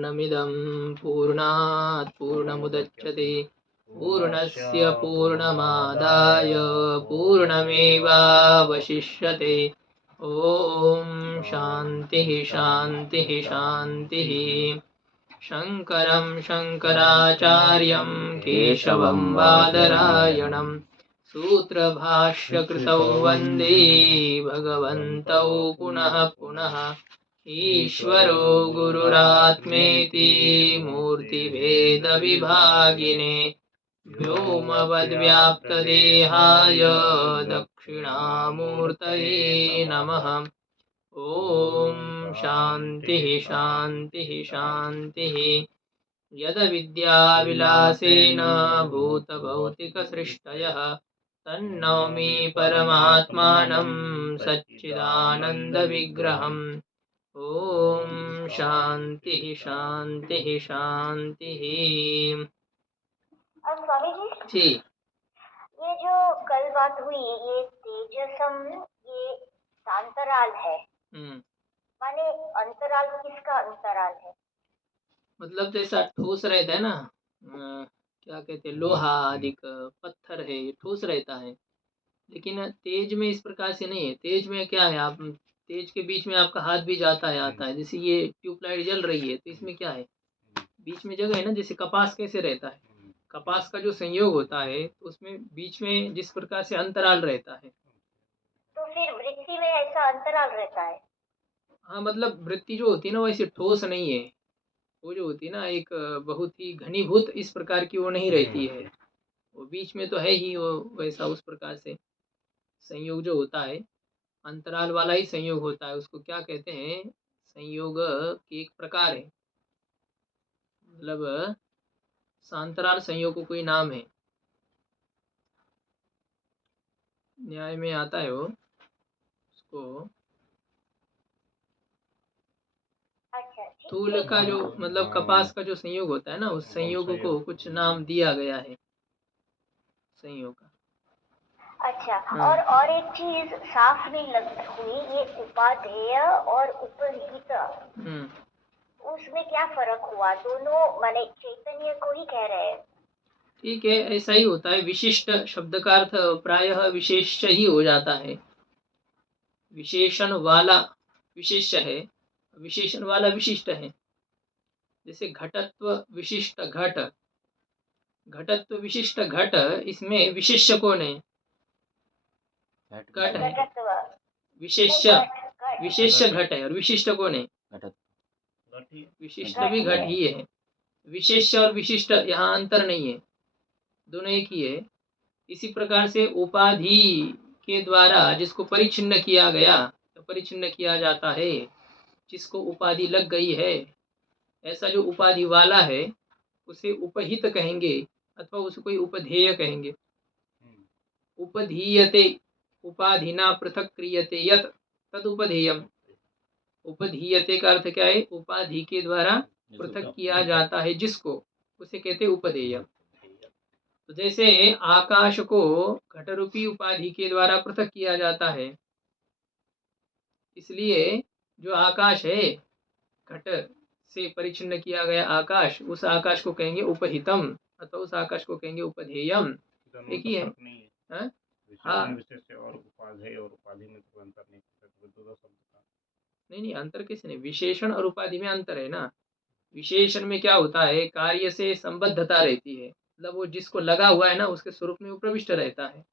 पूर्णमिदं पूर्णात् पूर्णमुदच्यते पूर्णस्य पूर्णमादाय पूर्णमेवावशिष्यते। ॐ शान्तिः शान्तिः शान्तिः। शङ्करं शङ्कराचार्यं केशवं बादरायणं सूत्रभाष्यकृतौ वन्दे भगवन्तौ पुनः पुनः। ईश्वरो गुरुरात्मेति मूर्तिभेदविभागिने व्योमवद्व्याप्तदेहाय दक्षिणामूर्तये नमः। ॐ शान्तिः शान्तिः शान्तिः। यद्विद्याविलासेन भूतभौतिकसृष्टयः तन्नौमि परमात्मानं सच्चिदानन्दविग्रहम्। ॐ शान्तिः शान्तिः शान्तिः। अब स्वामी जी, ये जो कल बात हुई, ये तेजसम, ये अंतराल है। माने अंतराल किसका अंतराल है? मतलब जैसा ठोस रहता है ना, क्या कहते हैं, लोहा आदि पत्थर है, ये ठोस रहता है। लेकिन तेज में इस प्रकार से नहीं है। तेज में क्या है, आप तेज के बीच में आपका हाथ भी जाता है आता है। जैसे ये ट्यूबलाइट जल रही है तो इसमें क्या है, बीच में जगह है ना। जैसे कपास कैसे रहता है, कपास का जो संयोग होता है तो उसमें बीच में जिस प्रकार से अंतराल रहता है, तो फिर वृत्ति में ऐसा अंतराल रहता है? हाँ, मतलब वृत्ति जो होती है ना, वैसे ठोस नहीं है। वो जो होती है ना, एक बहुत ही घनीभूत इस प्रकार की वो नहीं रहती है। वो बीच में तो है ही, वो वैसा उस प्रकार से संयोग जो होता है, अंतराल वाला ही संयोग होता है। उसको क्या कहते हैं, संयोग की एक प्रकार है। मतलब सांतराल संयोग को कोई नाम है, न्याय में आता है वो उसको। अच्छा, स्थूल का जो मतलब कपास का जो संयोग होता है ना, उस संयोग को कुछ नाम दिया गया है संयोग का। अच्छा, और एक चीज साफ नहीं लग हुई, ये उपाधेय और उपहित, उसमें क्या फर्क हुआ? दोनों माने चैतन्य को ही कह रहे हैं। ठीक है, ऐसा ही होता है। विशिष्ट शब्द का अर्थ प्रायः विशेष ही हो जाता है। विशेषण वाला विशेष है, विशेषण वाला विशिष्ट है। जैसे घटत्व विशिष्ट घट, घटत्व विशिष्ट घट, इसमें विशेष्य कौन है, घट है। विशेष्य विशेष्य घट है और विशिष्ट कौन है, विशिष्ट भी घट ही है। विशेष्य और विशिष्ट यहाँ अंतर नहीं है, दोनों एक ही है। इसी प्रकार से उपाधि के द्वारा जिसको परिचिन्न किया गया, तो परिचिन्न किया जाता है, जिसको उपाधि लग गई है, ऐसा जो उपाधि वाला है उसे उपहित कहेंगे अथवा उसे कोई उपधेय कहेंगे। उपधीयते, उपाधिना पृथक क्रियते यत तद उपधेयम। उपधीयते का अर्थ क्या है, उपाधि के द्वारा पृथक किया जाता है जिसको, उसे कहते उपधेय। तो जैसे आकाश को घटरूपी उपाधि के द्वारा पृथक किया जाता है, इसलिए जो आकाश है, घट से परिचिन्न किया गया आकाश, उस आकाश को कहेंगे उपहितम अथवा उस आकाश को कहेंगे उपधेयम। एक ही है। हाँ, और उपाधि और उपाधि में तो अंतर नहीं, दो शब्द का नहीं, अंतर किस नहीं, विशेषण और उपाधि में अंतर है ना। विशेषण में क्या होता है, कार्य से संबद्धता रहती है, मतलब वो जिसको लगा हुआ है ना उसके स्वरूप में वो प्रविष्ट रहता है।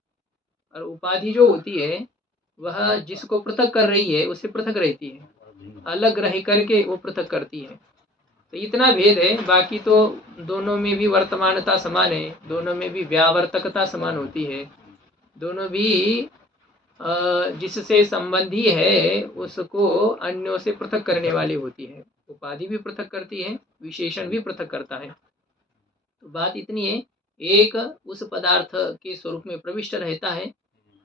और उपाधि जो होती है वह जिसको पृथक कर रही है उससे पृथक रहती है, अलग रह करके वो पृथक करती है। तो इतना भेद है, बाकी तो दोनों में भी वर्तमानता समान है, दोनों में भी व्यावर्तकता समान होती है, दोनों भी जिससे संबंधी है उसको अन्यों से पृथक करने वाली होती है। उपाधि भी पृथक करती है, विशेषण भी पृथक करता है। तो बात इतनी है, एक उस पदार्थ के स्वरूप में प्रविष्ट रहता है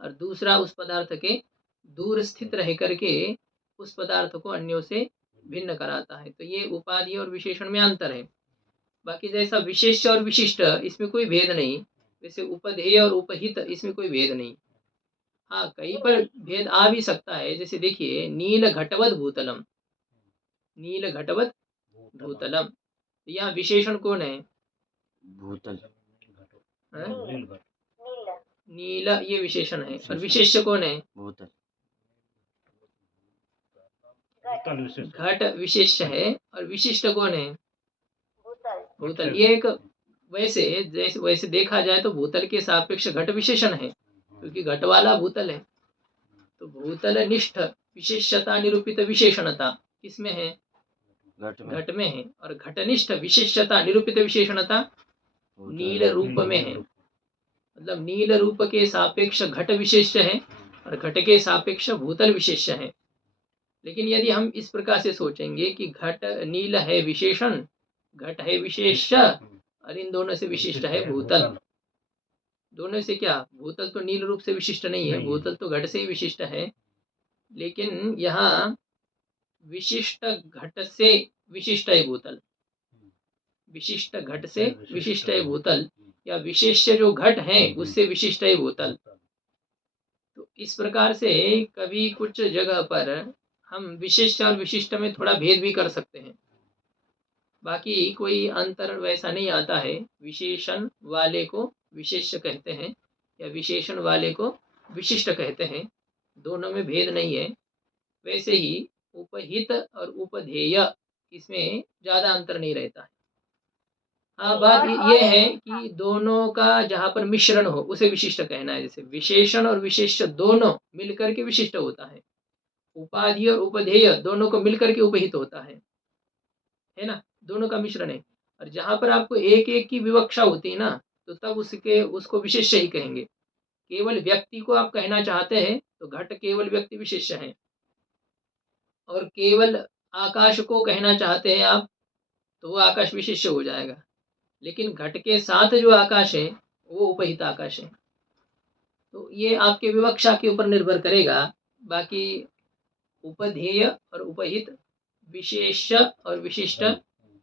और दूसरा उस पदार्थ के दूर स्थित रह करके उस पदार्थ को अन्यों से भिन्न कराता है। तो ये उपाधि और विशेषण में अंतर है। बाकी जैसा विशेष और विशिष्ट इसमें कोई भेद नहीं, वैसे उपधेय और उपहित इसमें कोई भेद नहीं। हाँ, कहीं पर भेद आ भी सकता है। जैसे देखिए, नील घटवत भूतलम, नील घटवत भूतलम। यहाँ विशेषण कौन है? भूतल। हैं? नील घट। नील ये विशेषण है और विशेष्य कौन है? भूतल। भूतल विशेष। घट विशेष्य है और विशिष्ट कौन है? भूतल। भूतल। ये एक वैसे देखा जाए तो भूतल के सापेक्ष घट विशेषण है, क्योंकि घट वाला भूतल है। तो भूतल निष्ठ विशेषता निरूपित विशेषणता किसमें है? घट में है। और घटनिष्ठ विशेषता निरूपित विशेषणता नील रूप में है। मतलब नील रूप के सापेक्ष घट विशेष है और घट के सापेक्ष भूतल विशेष है। लेकिन यदि हम इस प्रकार से सोचेंगे कि घट नील है विशेषण, घट है विशेष, और इन दोनों से विशिष्ट है भूतल। दोनों से क्या? भूतल तो नील रूप से विशिष्ट नहीं है, भूतल तो घट से ही विशिष्ट है। लेकिन यहाँ विशिष्ट घट से विशिष्ट है भूतल, विशिष्ट घट से विशिष्ट है भूतल, या विशेष जो घट है उससे विशिष्ट है भूतल। तो इस प्रकार से कभी कुछ जगह पर हम विशेष और विशिष्ट में थोड़ा भेद भी कर सकते हैं, बाकी कोई अंतर वैसा नहीं आता है। विशेषण वाले को विशेष कहते हैं या विशेषण वाले को विशिष्ट कहते हैं, दोनों में भेद नहीं है। वैसे ही उपहित और उपधेय इसमें ज़्यादा अंतर नहीं रहता है। हाँ, बात ये है कि दोनों का जहाँ पर मिश्रण हो उसे विशिष्ट कहना है। जैसे विशेषण और विशेष्य दोनों मिलकर के विशिष्ट होता है, उपाधि और उपधेय दोनों को मिलकर के उपहित होता है ना, दोनों का मिश्रण है। और जहाँ पर आपको एक एक की विवक्षा होती है ना, तो तब उसको विशेष्य ही कहेंगे। केवल व्यक्ति को आप कहना चाहते हैं तो घट केवल व्यक्ति विशेष्य है, और केवल आकाश को कहना चाहते हैं आप तो वो आकाश विशेष्य हो जाएगा। लेकिन घट के साथ जो आकाश है वो उपहित आकाश है। तो ये आपके विवक्षा के ऊपर निर्भर करेगा। बाकी उपधेय और उपहित, विशेष और विशिष्ट,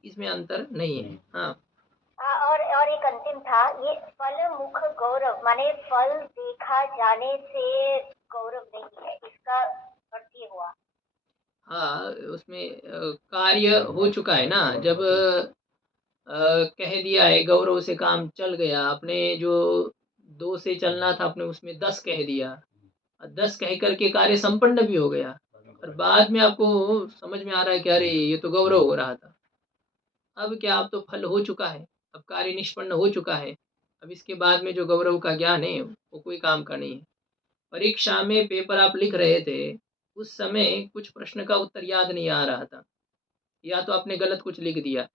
इसमें अंतर नहीं है। हाँ, और एक अंतिम था, ये फल मुख गौरव माने फल देखा जाने से गौरव नहीं है, इसका अर्थ ये हुआ। हाँ, उसमें कार्य हो चुका है ना, जब कह दिया है गौरव से काम चल गया, आपने जो 2 से चलना था आपने उसमें 10 कह दिया, और 10 कह करके कार्य संपन्न भी हो गया, और बाद में आपको समझ में आ रहा है कि अरे ये तो गौरव हो रहा था। अब क्या, अब तो फल हो चुका है, अब कार्य निष्पन्न हो चुका है, अब इसके बाद में जो गौरव का ज्ञान है वो कोई काम का नहीं है। परीक्षा में पेपर आप लिख रहे थे, उस समय कुछ प्रश्न का उत्तर याद नहीं आ रहा था, या तो आपने गलत कुछ लिख दिया,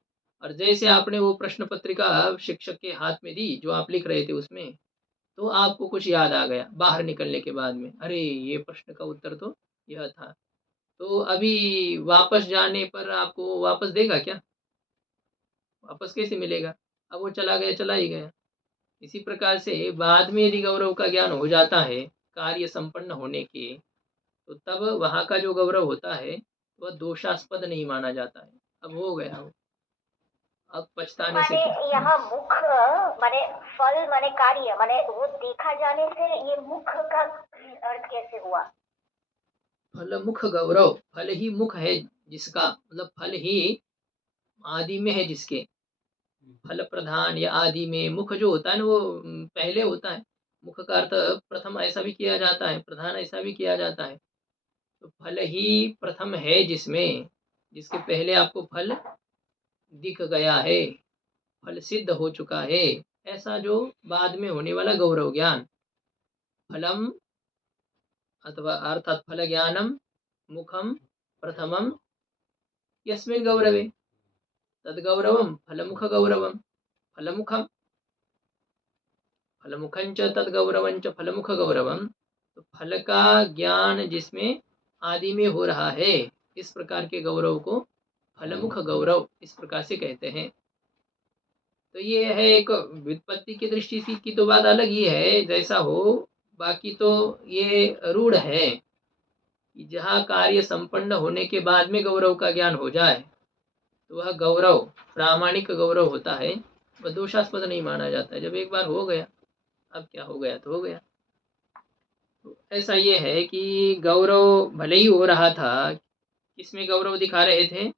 और जैसे आपने वो प्रश्न पत्रिका शिक्षक के हाथ में दी जो आप लिख रहे थे उसमें, तो आपको कुछ याद आ गया बाहर निकलने के बाद में, अरे ये प्रश्न का उत्तर तो यह था। तो अभी वापस जाने पर आपको वापस देगा क्या? वापस कैसे मिलेगा? अब वो चला गया, चला ही गया। इसी प्रकार से बाद में यदि गौरव का ज्ञान हो जाता है कार्य संपन्न होने के, तो तब वहाँ का जो गौरव होता है वह दोषास्पद नहीं माना जाता है। अब हो गया वो, अब पछताने से क्या? यहाँ मुख माने फल माने कार्य माने वो देखा जाने से ये मुख का अर्थ कैसे हुआ? फल मुख गौरव, फल ही मुख है जिसका, मतलब फल ही आदि में है जिसके, फल प्रधान या आदि में मुख जो होता है ना वो पहले होता है। मुख का अर्थ प्रथम ऐसा भी किया जाता है, प्रधान ऐसा भी किया जाता है। तो फल ही प्रथम है जिसमें, जिसके पहले आपको फल दिख गया है, फल सिद्ध हो चुका है, ऐसा जो बाद में होने वाला गौरव ज्ञान, फलम अथवा अर्थात फल ज्ञानम मुखम प्रथमम यस्मिन् गौरवे तद्गौरवम फलमुख गौरवम फलमुखम फलमुखंच तद्गौरवंच फलमुख गौरवम। तो फल का ज्ञान जिसमें आदि में हो रहा है, इस प्रकार के गौरव को फलमुख गौरव इस प्रकार से कहते हैं। तो ये है एक व्युत्पत्ति की दृष्टि से की तो बात अलग ही है जैसा हो, बाकी तो ये रूढ़ है कि जहाँ कार्य संपन्न होने के बाद में गौरव का ज्ञान हो जाए तो वह गौरव प्रामाणिक गौरव होता है, वह दोषास्पद नहीं माना जाता है। जब एक बार हो गया, अब क्या हो गया तो हो गया। तो ऐसा ये है कि गौरव भले ही हो रहा था, किसमें गौरव दिखा रहे थे?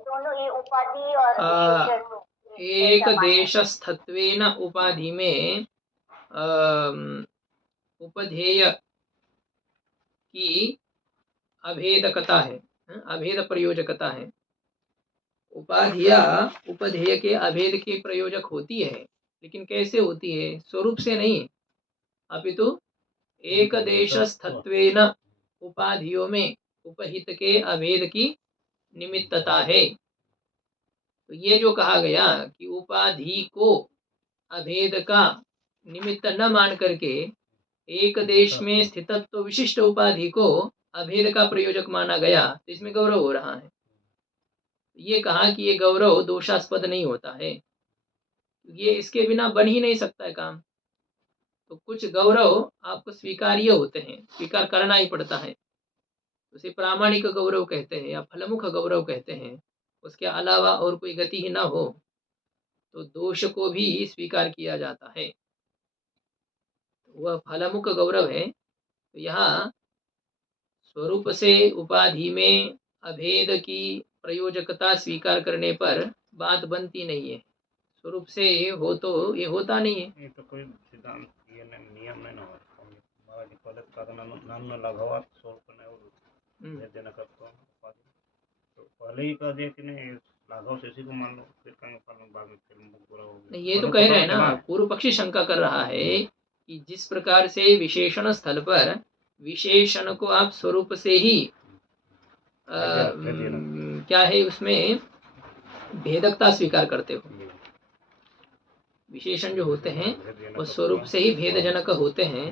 दोनों ये उपाधि और विशेषण एक देशस्थत्वेन उपाधि में उपधेय की अभेदकता है, अभेद प्रयोजकता है। उपाधिया उपधेय के अभेद के प्रयोजक होती है, लेकिन कैसे होती है? स्वरूप से नहीं, अपितु एक देशस्थत्वेन उपाधियों में उपहित के अभेद की निमित्तता है। तो ये जो कहा गया कि उपाधि को अभेद का निमित्त न मान करके एक देश में स्थितत्व विशिष्ट उपाधि को अभेद का प्रयोजक माना गया, तो इसमें गौरव हो रहा है। ये कहा कि ये गौरव दोषास्पद नहीं होता है, ये इसके बिना बन ही नहीं सकता है काम। तो कुछ गौरव आपको स्वीकार्य होते हैं, स्वीकार करना ही पड़ता है, उसे प्रामाणिक गौरव कहते हैं या फलमुख गौरव कहते हैं। उसके अलावा और कोई गति ही ना हो तो दोष को भी स्वीकार किया जाता है, वह फलमुख गौरव है। तो यहाँ स्वरूप से उपाधि में अभेद की प्रयोजकता स्वीकार करने पर बात बनती नहीं है, स्वरूप से हो तो ये होता नहीं है। ये तो कोई सिद्धांत ये नियम नहीं ना हो पदक का नाम न लगावा स्वरूप ने और देना करता हूं उपाधि तो पहले ही कह दिया कि नहीं लाघव से इसी को मान लो, फिर कहीं पालन बाद में फिर पूरा हो गया। ये तो कह रहे हैं ना, पूर्व पक्षी शंका कर रहा है कि जिस प्रकार से विशेषण स्थल पर विशेषण को आप स्वरूप से ही क्या है उसमें भेदकता स्वीकार करते हो, विशेषण जो होते हैं वो स्वरूप से ही भेदजनक होते हैं।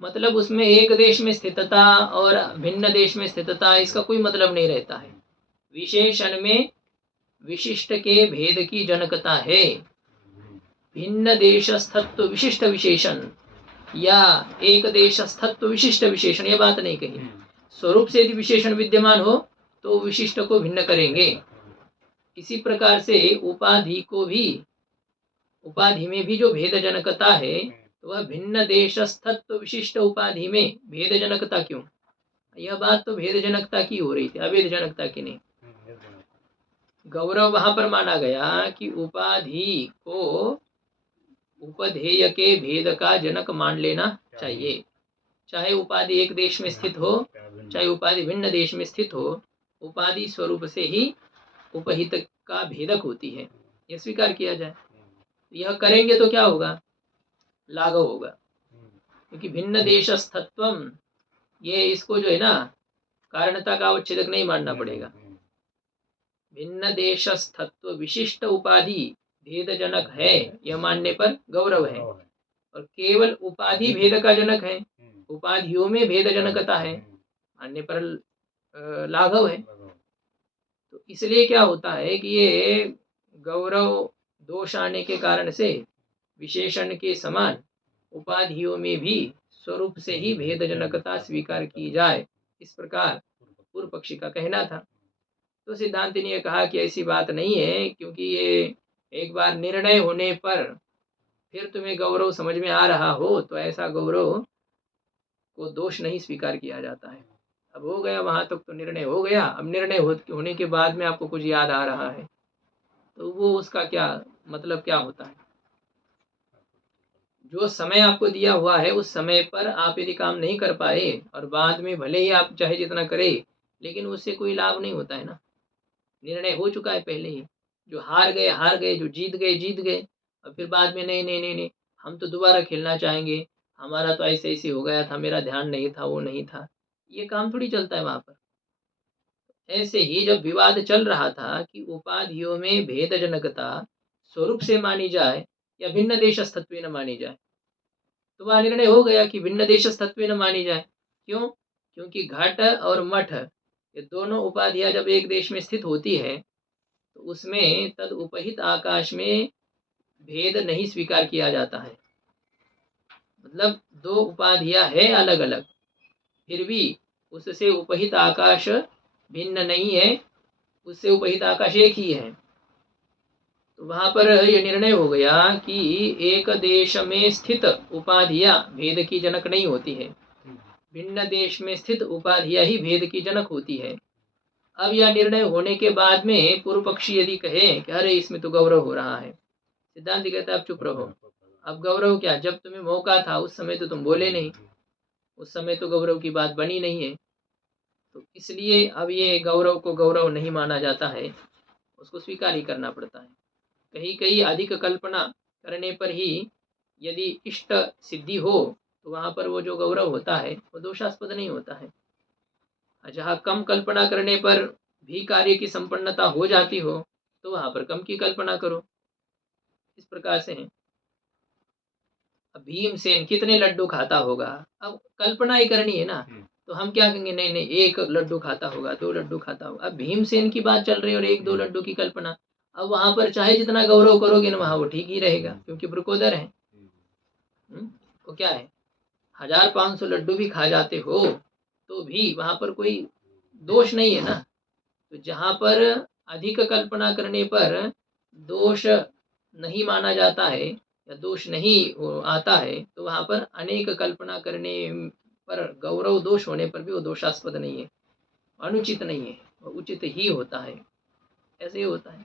मतलब उसमें एक देश में स्थितता और भिन्न देश में स्थितता इसका कोई मतलब नहीं रहता है। विशेषण में विशिष्ट के भेद की जनकता है। भिन्न देशस्थत्व विशिष्ट विशेषण या एक देशस्थत्व विशिष्ट विशेषण, ये बात नहीं कही। स्वरूप से यदि विशेषण विद्यमान हो तो विशिष्ट को भिन्न करेंगे। इसी प्रकार से उपाधि को भी, उपाधि में भी जो भेद जनकता है तो वह भिन्न देशस्थत्व विशिष्ट उपाधि में भेद जनकता क्यों? यह बात तो भेद जनकता की हो रही थी, अभेद जनकता की नहीं। गौरव वहां पर माना गया कि उपाधि को उपधेय के भेद का जनक मान लेना चाहिए, चाहे उपाधि एक देश में स्थित हो चाहे उपाधि भिन्न देश में स्थित हो, उपाधि स्वरूप से ही उपहित का भेदक होती है, यह स्वीकार किया जाए। यह करेंगे तो क्या होगा? लाघव होगा, क्योंकि भिन्न देशस्थत्वम, ये इसको जो है ना कारणता का अवच्छेदक नहीं मानना पड़ेगा। भिन्न देशस्थत्व विशिष्ट उपाधि भेदजनक है यह मानने पर गौरव है, और केवल उपाधि भेद का जनक है, उपाधियों में भेदजनकता है मानने पर लाघव है। तो इसलिए क्या होता है कि ये गौरव दोष आने के कारण से विशेषण के समान उपाधियों में भी स्वरूप से ही भेदजनकता स्वीकार की जाए, इस प्रकार पूर्व पक्षी का कहना था। तो सिद्धांति ने कहा कि ऐसी बात नहीं है, क्योंकि ये एक बार निर्णय होने पर फिर तुम्हें गौरव समझ में आ रहा हो तो ऐसा गौरव को दोष नहीं स्वीकार किया जाता है। अब हो गया वहां तक तो निर्णय हो गया, अब निर्णय होने के बाद में आपको कुछ याद आ रहा है तो वो उसका क्या मतलब क्या होता है? जो समय आपको दिया हुआ है उस समय पर आप यदि काम नहीं कर पाए और बाद में भले ही आप चाहे जितना करें, लेकिन उससे कोई लाभ नहीं होता है ना। निर्णय हो चुका है पहले ही, जो हार गए, जो जीत गए, और फिर बाद में नहीं हम तो दोबारा खेलना चाहेंगे, हमारा तो ऐसे ऐसे हो गया था, मेरा ध्यान नहीं था, वो नहीं था, ये काम थोड़ी चलता है वहां पर। ऐसे ही जब विवाद चल रहा था कि उपाधियों में भेदजनकता स्वरूप से मानी जाए या भिन्न देशस्थत्व न मानी जाए, तो वह निर्णय हो गया कि भिन्न देशस्थत्व न मानी जाए। क्यों? क्योंकि घट और मठ ये दोनों उपाधियां जब एक देश में स्थित होती है तो उसमें तद उपहित आकाश में भेद नहीं स्वीकार किया जाता है। मतलब दो उपाधियां है अलग अलग, फिर भी उससे उपहित आकाश भिन्न नहीं है, उससे उपहित आकाश एक ही है। तो वहां पर यह निर्णय हो गया कि एक देश में स्थित उपाधियां भेद की जनक नहीं होती है, भिन्न देश में स्थित उपाधियां ही भेद की जनक होती है। अब यह निर्णय होने के बाद में पूर्व पक्षी यदि कहे कि अरे इसमें तो गौरव हो रहा है, सिद्धांत कहता है आप चुप रहो। अब गौरव क्या, जब तुम्हें मौका था उस समय तो तुम बोले नहीं, उस समय तो गौरव की बात बनी नहीं है, तो इसलिए अब ये गौरव को गौरव नहीं माना जाता है, उसको स्वीकार ही करना पड़ता है। कहीं कहीं अधिक कल्पना करने पर ही यदि इष्ट सिद्धि हो तो वहाँ पर वो जो गौरव होता है वो दोषास्पद नहीं होता है। जहाँ कम कल्पना करने पर भी कार्य की संपन्नता हो जाती हो तो वहाँ पर कम की कल्पना करो, इस प्रकार से है। अब भीमसेन कितने लड्डू खाता होगा, अब कल्पना ही करनी है ना, तो हम क्या कहेंगे, नहीं नहीं 1 लड्डू खाता होगा, 2 लड्डू खाता होगा। अब भीमसेन की बात चल रही है और 1-2 लड्डू की कल्पना, अब वहां पर चाहे जितना गौरव करोगे ना वहां वो ठीक ही रहेगा, क्योंकि ब्रकोदर है। वो क्या है, 1500 लड्डू भी खा जाते हो तो भी वहां पर कोई दोष नहीं है ना। तो जहां पर अधिक कल्पना करने पर दोष नहीं माना जाता है या दोष नहीं आता है, तो वहां पर अनेक कल्पना करने पर गौरव दोष होने पर भी वो दोषास्पद नहीं है, अनुचित नहीं है, वो उचित ही होता है। ऐसे ही होता है।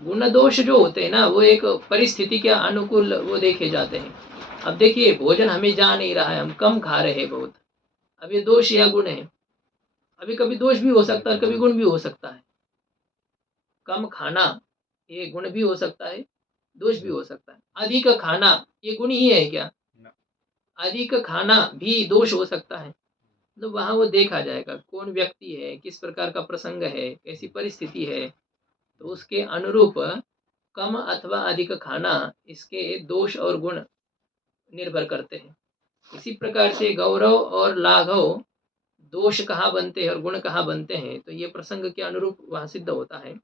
गुण दोष जो होते हैं ना वो एक परिस्थिति के अनुकूल वो देखे जाते हैं। अब देखिए भोजन हमें जा नहीं रहा है, हम कम खा रहे हैं बहुत, अब ये दोष या गुण है। अभी कभी दोष भी हो सकता है, कभी गुण भी हो सकता है। कम खाना ये गुण भी हो सकता है, दोष भी हो सकता है। अधिक खाना ये गुण ही है क्या, अधिक खाना भी दोष हो सकता है। तो वहां वो देखा जाएगा कौन व्यक्ति है, किस प्रकार का प्रसंग है, कैसी परिस्थिति है, तो उसके अनुरूप कम अथवा अधिक खाना इसके दोष और गुण निर्भर करते हैं। इसी प्रकार से गौरव और लाघव दोष कहाँ बनते हैं और गुण कहाँ बनते हैं, तो ये प्रसंग के अनुरूप वहां सिद्ध होता है।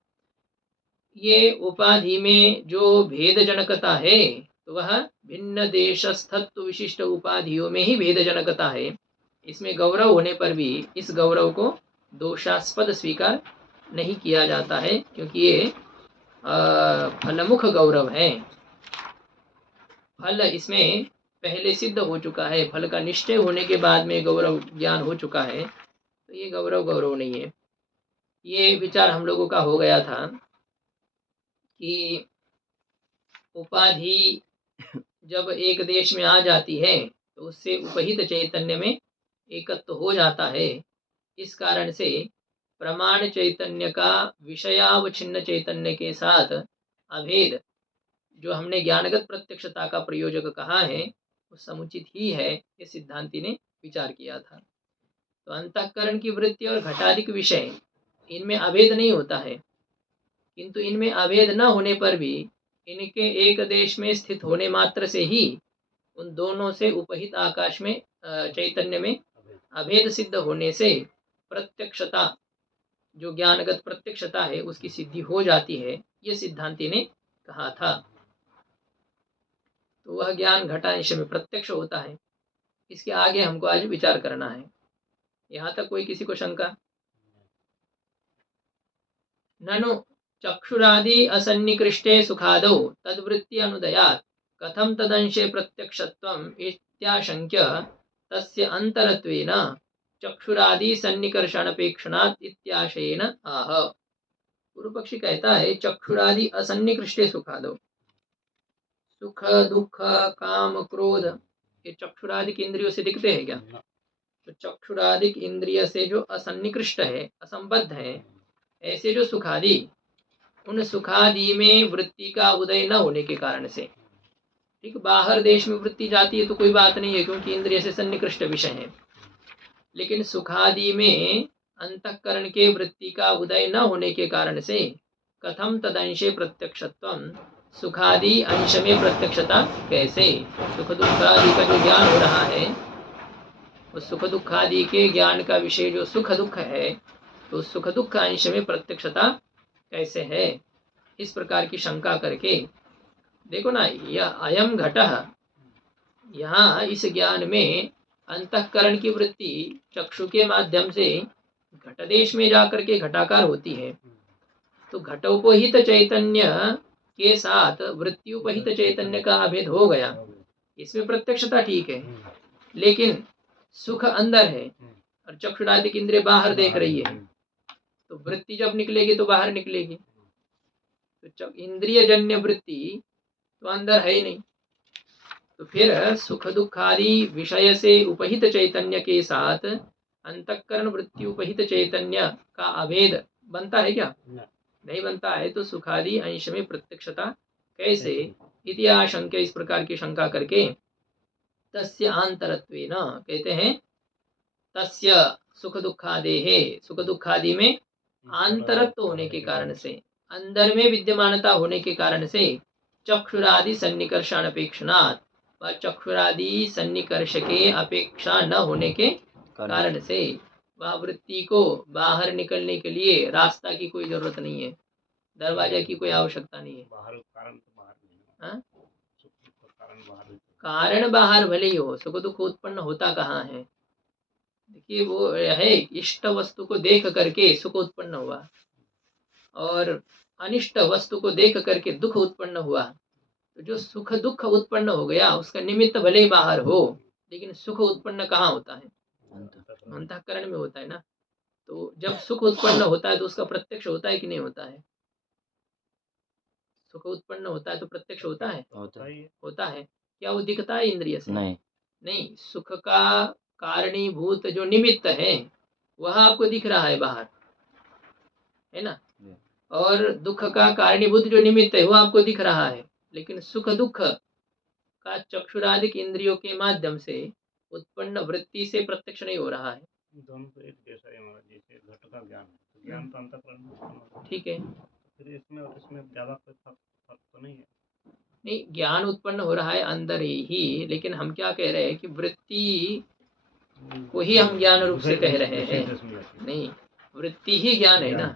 ये उपाधि में जो भेद जनकता है तो वह भिन्न देशस्थत्व विशिष्ट उपाधियों में ही भेद जनकता है। इसमें गौरव होने पर भी इस गौरव को दोषास्पद स्वीकार नहीं किया जाता है, क्योंकि ये फलमुख गौरव है। फल इसमें पहले सिद्ध हो चुका है, फल का निश्चय होने के बाद में गौरव ज्ञान हो चुका है, तो ये गौरव नहीं है। ये विचार हम लोगों का हो गया था कि उपाधि जब एक देश में आ जाती है तो उससे उपहित चैतन्य में एकत्व हो जाता है। इस कारण से प्रमाण चैतन्य का विषयावच्छिन्न चैतन्य के साथ अभेद जो हमने ज्ञानगत प्रत्यक्षता का प्रयोजक कहा है वो समुचित ही है, ये सिद्धांति ने विचार किया था। तो अंतःकरण की वृत्ति और घटाधिक विषय इनमें अभेद नहीं होता है, किंतु इनमें अभेद न होने पर भी इनके एक देश में स्थित होने मात्र से ही उन दोनों से उपहित आकाश में चैतन्य में अभेद सिद्ध होने से प्रत्यक्षता जो ज्ञानगत प्रत्यक्षता है उसकी सिद्धि हो जाती है, ये सिद्धांति ने कहा था। तो वह ज्ञान घटांश में प्रत्यक्ष होता है। इसके आगे हमको आज विचार करना है। यहाँ तक कोई किसी को शंका? ननु चक्षुरादि असन्निकृष्टे सुखादौ तद्वृत्ति अनुदयात् कथम तदंशे प्रत्यक्षत्वम् इत्याशंक्य तस्य अंतरत्वेन चक्षुरादि सन्निकर्षणपेक्षणात् इत्याशयेन आह। पूर्व पक्षी कहता है चक्षुरादि असन्निकृष्टे सुखादौ, सुख दुख काम क्रोध ये चक्षुरादिक इंद्रियों से दिखते हैं क्या? तो चक्षुरादिक इंद्रिय से जो असन्निकृष्ट है, असंबद्ध है, ऐसे जो सुखादि, उन सुखादि में वृत्ति का उदय न होने के कारण से, ठीक बाहर देश में वृत्ति जाती है तो कोई बात नहीं है क्योंकि इंद्रिय से सन्निकृष्ट विषय है, लेकिन सुखादि में अंतःकरण के वृत्ति का उदय न होने के कारण से कथम तदंशे प्रत्यक्षत्वम, सुखादि अंश में प्रत्यक्षता कैसे? सुख दुखादि का जो ज्ञान हो रहा है उस सुख दुखादि के ज्ञान का विषय जो सुख दुख है, तो सुख दुख अंश में प्रत्यक्षता कैसे है? इस प्रकार की शंका करके देखो ना, यह अयम घटः, यहाँ इस ज्ञान में अंतःकरण की वृत्ति चक्षु के माध्यम से घटदेश में जाकर के घटाकार होती है, तो घटोपहित चैतन्य के साथ वृत्तियोपहित चैतन्य का अभेद हो गया, इसमें प्रत्यक्षता ठीक है, लेकिन सुख अंदर है और चक्षुरादिक इंद्रिय बाहर देख रही है, तो वृत्ति जब निकलेगी तो बाहर निकलेगी। तो जब इंद्रिय जन्य वृत्ति तो अंदर है ही नहीं, तो फिर सुख दुख आदि विषय से उपहित चैतन्य के साथ अंतःकरण वृत्ति उपहित चैतन्य का अभेद बनता है क्या? नहीं बनता है। तो सुखादि अंश में प्रत्यक्षता कैसे? इति आशंक्य, इस प्रकार की शंका करके तस्य आंतरत्वेन कहते हैं, तस्य सुख दुखादेहे, सुख दुखादि में आंतरत्व होने के कारण से, अंदर में विद्यमानता होने के कारण से, चक्षुरादि सन्निकर्षण अपेक्षणात्, व चक्षुरादि सन्निकर्ष के अपेक्षा न होने के कारण से वह वृत्ति को बाहर निकलने के लिए रास्ता की कोई जरूरत नहीं है, दरवाजा की कोई आवश्यकता नहीं है। कारण बाहर भले ही हो, सुख दुख उत्पन्न होता कहाँ है? देखिए, वो है इष्ट वस्तु को देख करके सुख उत्पन्न हुआ और अनिष्ट वस्तु को देख करके दुख उत्पन्न हुआ। तो जो सुख दुख उत्पन्न हो गया उसका निमित्त भले ही बाहर हो, लेकिन सुख उत्पन्न कहाँ होता है? अंतःकरण में होता है ना। तो जब सुख उत्पन्न होता है तो उसका प्रत्यक्ष होता है कि नहीं होता है? सुख उत्पन्न होता है तो प्रत्यक्ष होता है? होता है। क्या वो दिखता है इंद्रिय से? नहीं। सुख का कारणीभूत जो निमित्त है वह आपको दिख रहा है बाहर, है ना। और दुख का कारणीभूत जो निमित्त है वो आपको दिख रहा है, लेकिन सुख दुख का चक्षुरादिक इंद्रियों के माध्यम से उत्पन्न वृत्ति से प्रत्यक्ष नहीं हो रहा है। दोनों तो एक जैसा है हमारा, जैसे घट का ज्ञान है, ज्ञान तो अंतःकरण, ठीक है। फिर इसमें और इसमें ज्यादा कोई फर्क तो नहीं है। नहीं, ज्ञान उत्पन्न हो रहा है अंदर ही, लेकिन हम क्या कह रहे हैं कि वृत्ति को ही हम ज्ञान रूप से कह रहे हैं। नहीं, वृत्ति ही ज्ञान है ना।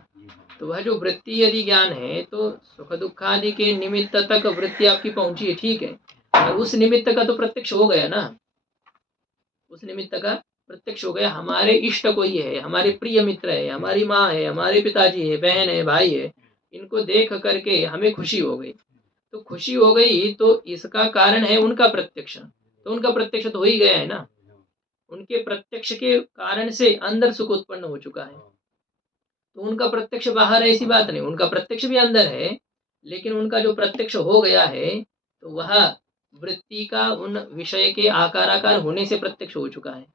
तो वह जो वृत्ति यदि ज्ञान है तो सुख दुख आदि के निमित्त तक वृत्ति आपकी पहुंची है, ठीक है, और उस निमित्त का तो प्रत्यक्ष हो गया ना। उस निमित्त का प्रत्यक्ष हो गया। हमारे इष्ट कोई है, हमारे प्रिय मित्र है, हमारी माँ है, हमारे पिताजी है, बहन है, भाई है, इनको देख करके हमें खुशी हो गई। तो खुशी हो गई तो इसका कारण है उनका प्रत्यक्ष, तो उनका प्रत्यक्ष तो हो ही गया है ना। उनके प्रत्यक्ष के कारण से अंदर सुख उत्पन्न हो चुका है। तो उनका प्रत्यक्ष बाहर है ऐसी बात नहीं, उनका प्रत्यक्ष भी अंदर है, लेकिन उनका जो प्रत्यक्ष हो गया है तो वह वृत्ति का उन विषय के आकाराकार होने से प्रत्यक्ष हो चुका है।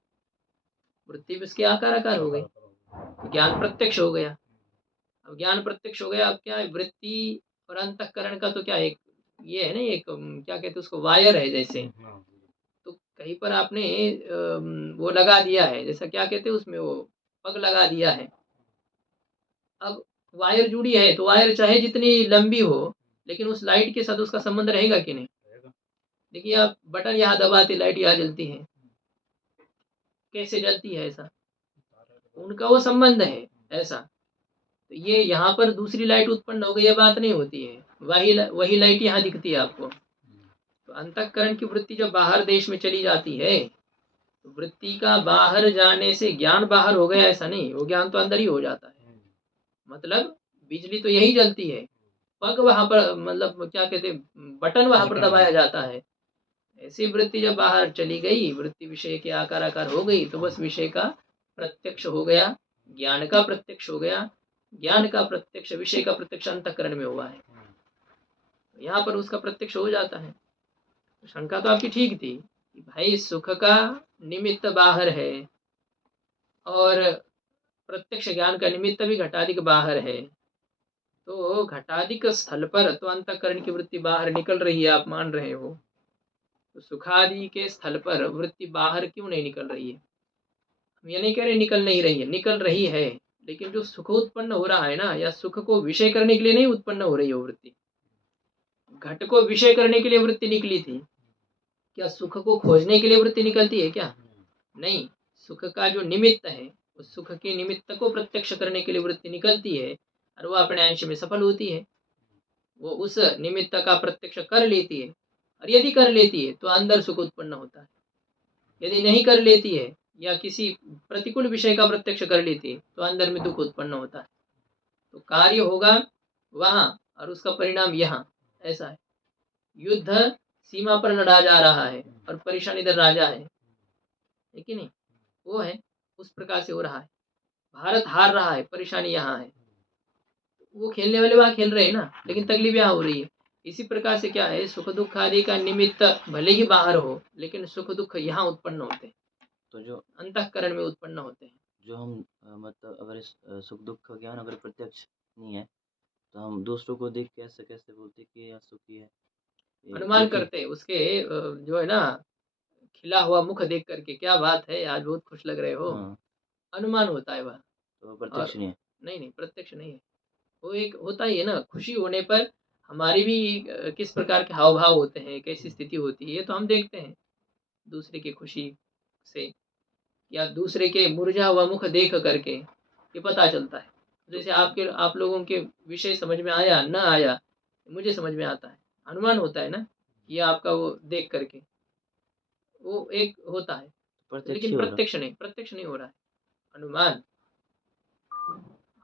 वृत्ति भी उसके आकाराकार हो गई, तो ज्ञान प्रत्यक्ष हो गया। अब ज्ञान प्रत्यक्ष हो गया, अब क्या है, वृत्ति और अंतःकरण का तो क्या एक ये है ना, एक क्या कहते हैं उसको, वायर है जैसे। तो कहीं पर आपने वो लगा दिया है, जैसा क्या कहते हैं उसमें, वो पग लगा दिया है। अब वायर जुड़ी है तो वायर चाहे जितनी लंबी हो, लेकिन उस लाइट के साथ उसका संबंध रहेगा कि नहीं? देखिए, आप बटन यहाँ दबाते लाइट यहाँ जलती है, कैसे जलती है? ऐसा उनका वो संबंध है ऐसा। तो ये यहाँ पर दूसरी लाइट उत्पन्न हो गई, ये बात नहीं होती है, वही लाइट यहाँ दिखती है आपको। तो अंतःकरण की वृत्ति जब बाहर देश में चली जाती है तो वृत्ति का बाहर जाने से ज्ञान बाहर हो गया ऐसा नहीं, वो ज्ञान तो अंदर ही हो जाता है। मतलब बिजली तो यही जलती है, पग वहां पर, मतलब क्या कहते हैं, बटन वहां पर दबाया जाता है। ऐसी वृत्ति जब बाहर चली गई, वृत्ति विषय के आकार हो गई, तो बस विषय का प्रत्यक्ष हो गया, ज्ञान का प्रत्यक्ष हो गया। ज्ञान का प्रत्यक्ष, विषय का प्रत्यक्ष अंतःकरण में हुआ है, यहाँ पर उसका प्रत्यक्ष हो जाता है। तो शंका तो आपकी ठीक थी कि भाई सुख का निमित्त बाहर है और प्रत्यक्ष ज्ञान का निमित्त भी घटाधिक बाहर है, तो घटाधिक स्थल पर तो अंतःकरण की वृत्ति बाहर निकल रही है, आप मान रहे हो, तो सुखादि के स्थल पर वृत्ति बाहर क्यों नहीं निकल रही है? हम ये नहीं कह रहे निकल नहीं रही है, निकल रही है, लेकिन जो सुख उत्पन्न हो रहा है ना, या सुख को विषय करने के लिए नहीं उत्पन्न हो रही है वृत्ति। घट को विषय करने के लिए वृत्ति निकली थी, क्या सुख को खोजने के लिए वृत्ति निकलती है क्या? नहीं, सुख का जो निमित्त है उस सुख के निमित्त को प्रत्यक्ष करने के लिए वृत्ति निकलती है और वो अपने अंश में सफल होती है। वो उस निमित्त का प्रत्यक्ष कर लेती है, और यदि कर लेती है तो अंदर सुख उत्पन्न होता है। यदि नहीं कर लेती है या किसी प्रतिकूल विषय का प्रत्यक्ष कर लेती है तो अंदर में दुख उत्पन्न होता है। तो कार्य होगा वहां और उसका परिणाम यहाँ, ऐसा है। युद्ध सीमा पर लड़ा जा रहा है और परेशान इधर राजा है कि नहीं? वो है, उस प्रकार से हो रहा है। भारत हार रहा है, परेशानी यहाँ है, वो खेलने वाले वहाँ खेल रहे हैं ना, लेकिन तकलीफ यहाँ हो रही है। इसी प्रकार से क्या है, सुख दुख आदि का निमित्त भले ही बाहर हो, लेकिन सुख दुख यहाँ उत्पन्न होते हैं, तो जो अंतःकरण में उत्पन्न होते हैं। जो हम मतलब अगर इस सुख दुख का ज्ञान अगर प्रत्यक्ष नहीं है, तो हम दूसरों को देख के ऐसे कैसे बोलते कि यह सुखी है, ये अनुमान दुखी। करते हैं उसके जो है ना, खिला हुआ मुख देख करके, क्या बात है आज बहुत खुश लग रहे हो, हाँ, अनुमान होता है वह। तो प्रत्यक्ष और नहीं है। नहीं, प्रत्यक्ष नहीं है। वो एक होता ही है ना, खुशी होने पर हमारी भी किस प्रकार के हाव भाव होते हैं, कैसी स्थिति होती है, तो हम देखते हैं दूसरे की खुशी से, या दूसरे के मुरझा हुआ मुख देख करके ये पता चलता है। जैसे आप लोगों के विषय समझ में आया न आया, मुझे समझ में आता है, अनुमान होता है ना, ये आपका वो देख करके वो एक होता है। प्रत्यक्ष लेकिन ही हो रहा। प्रत्यक्ष नहीं हो रहा है, अनुमान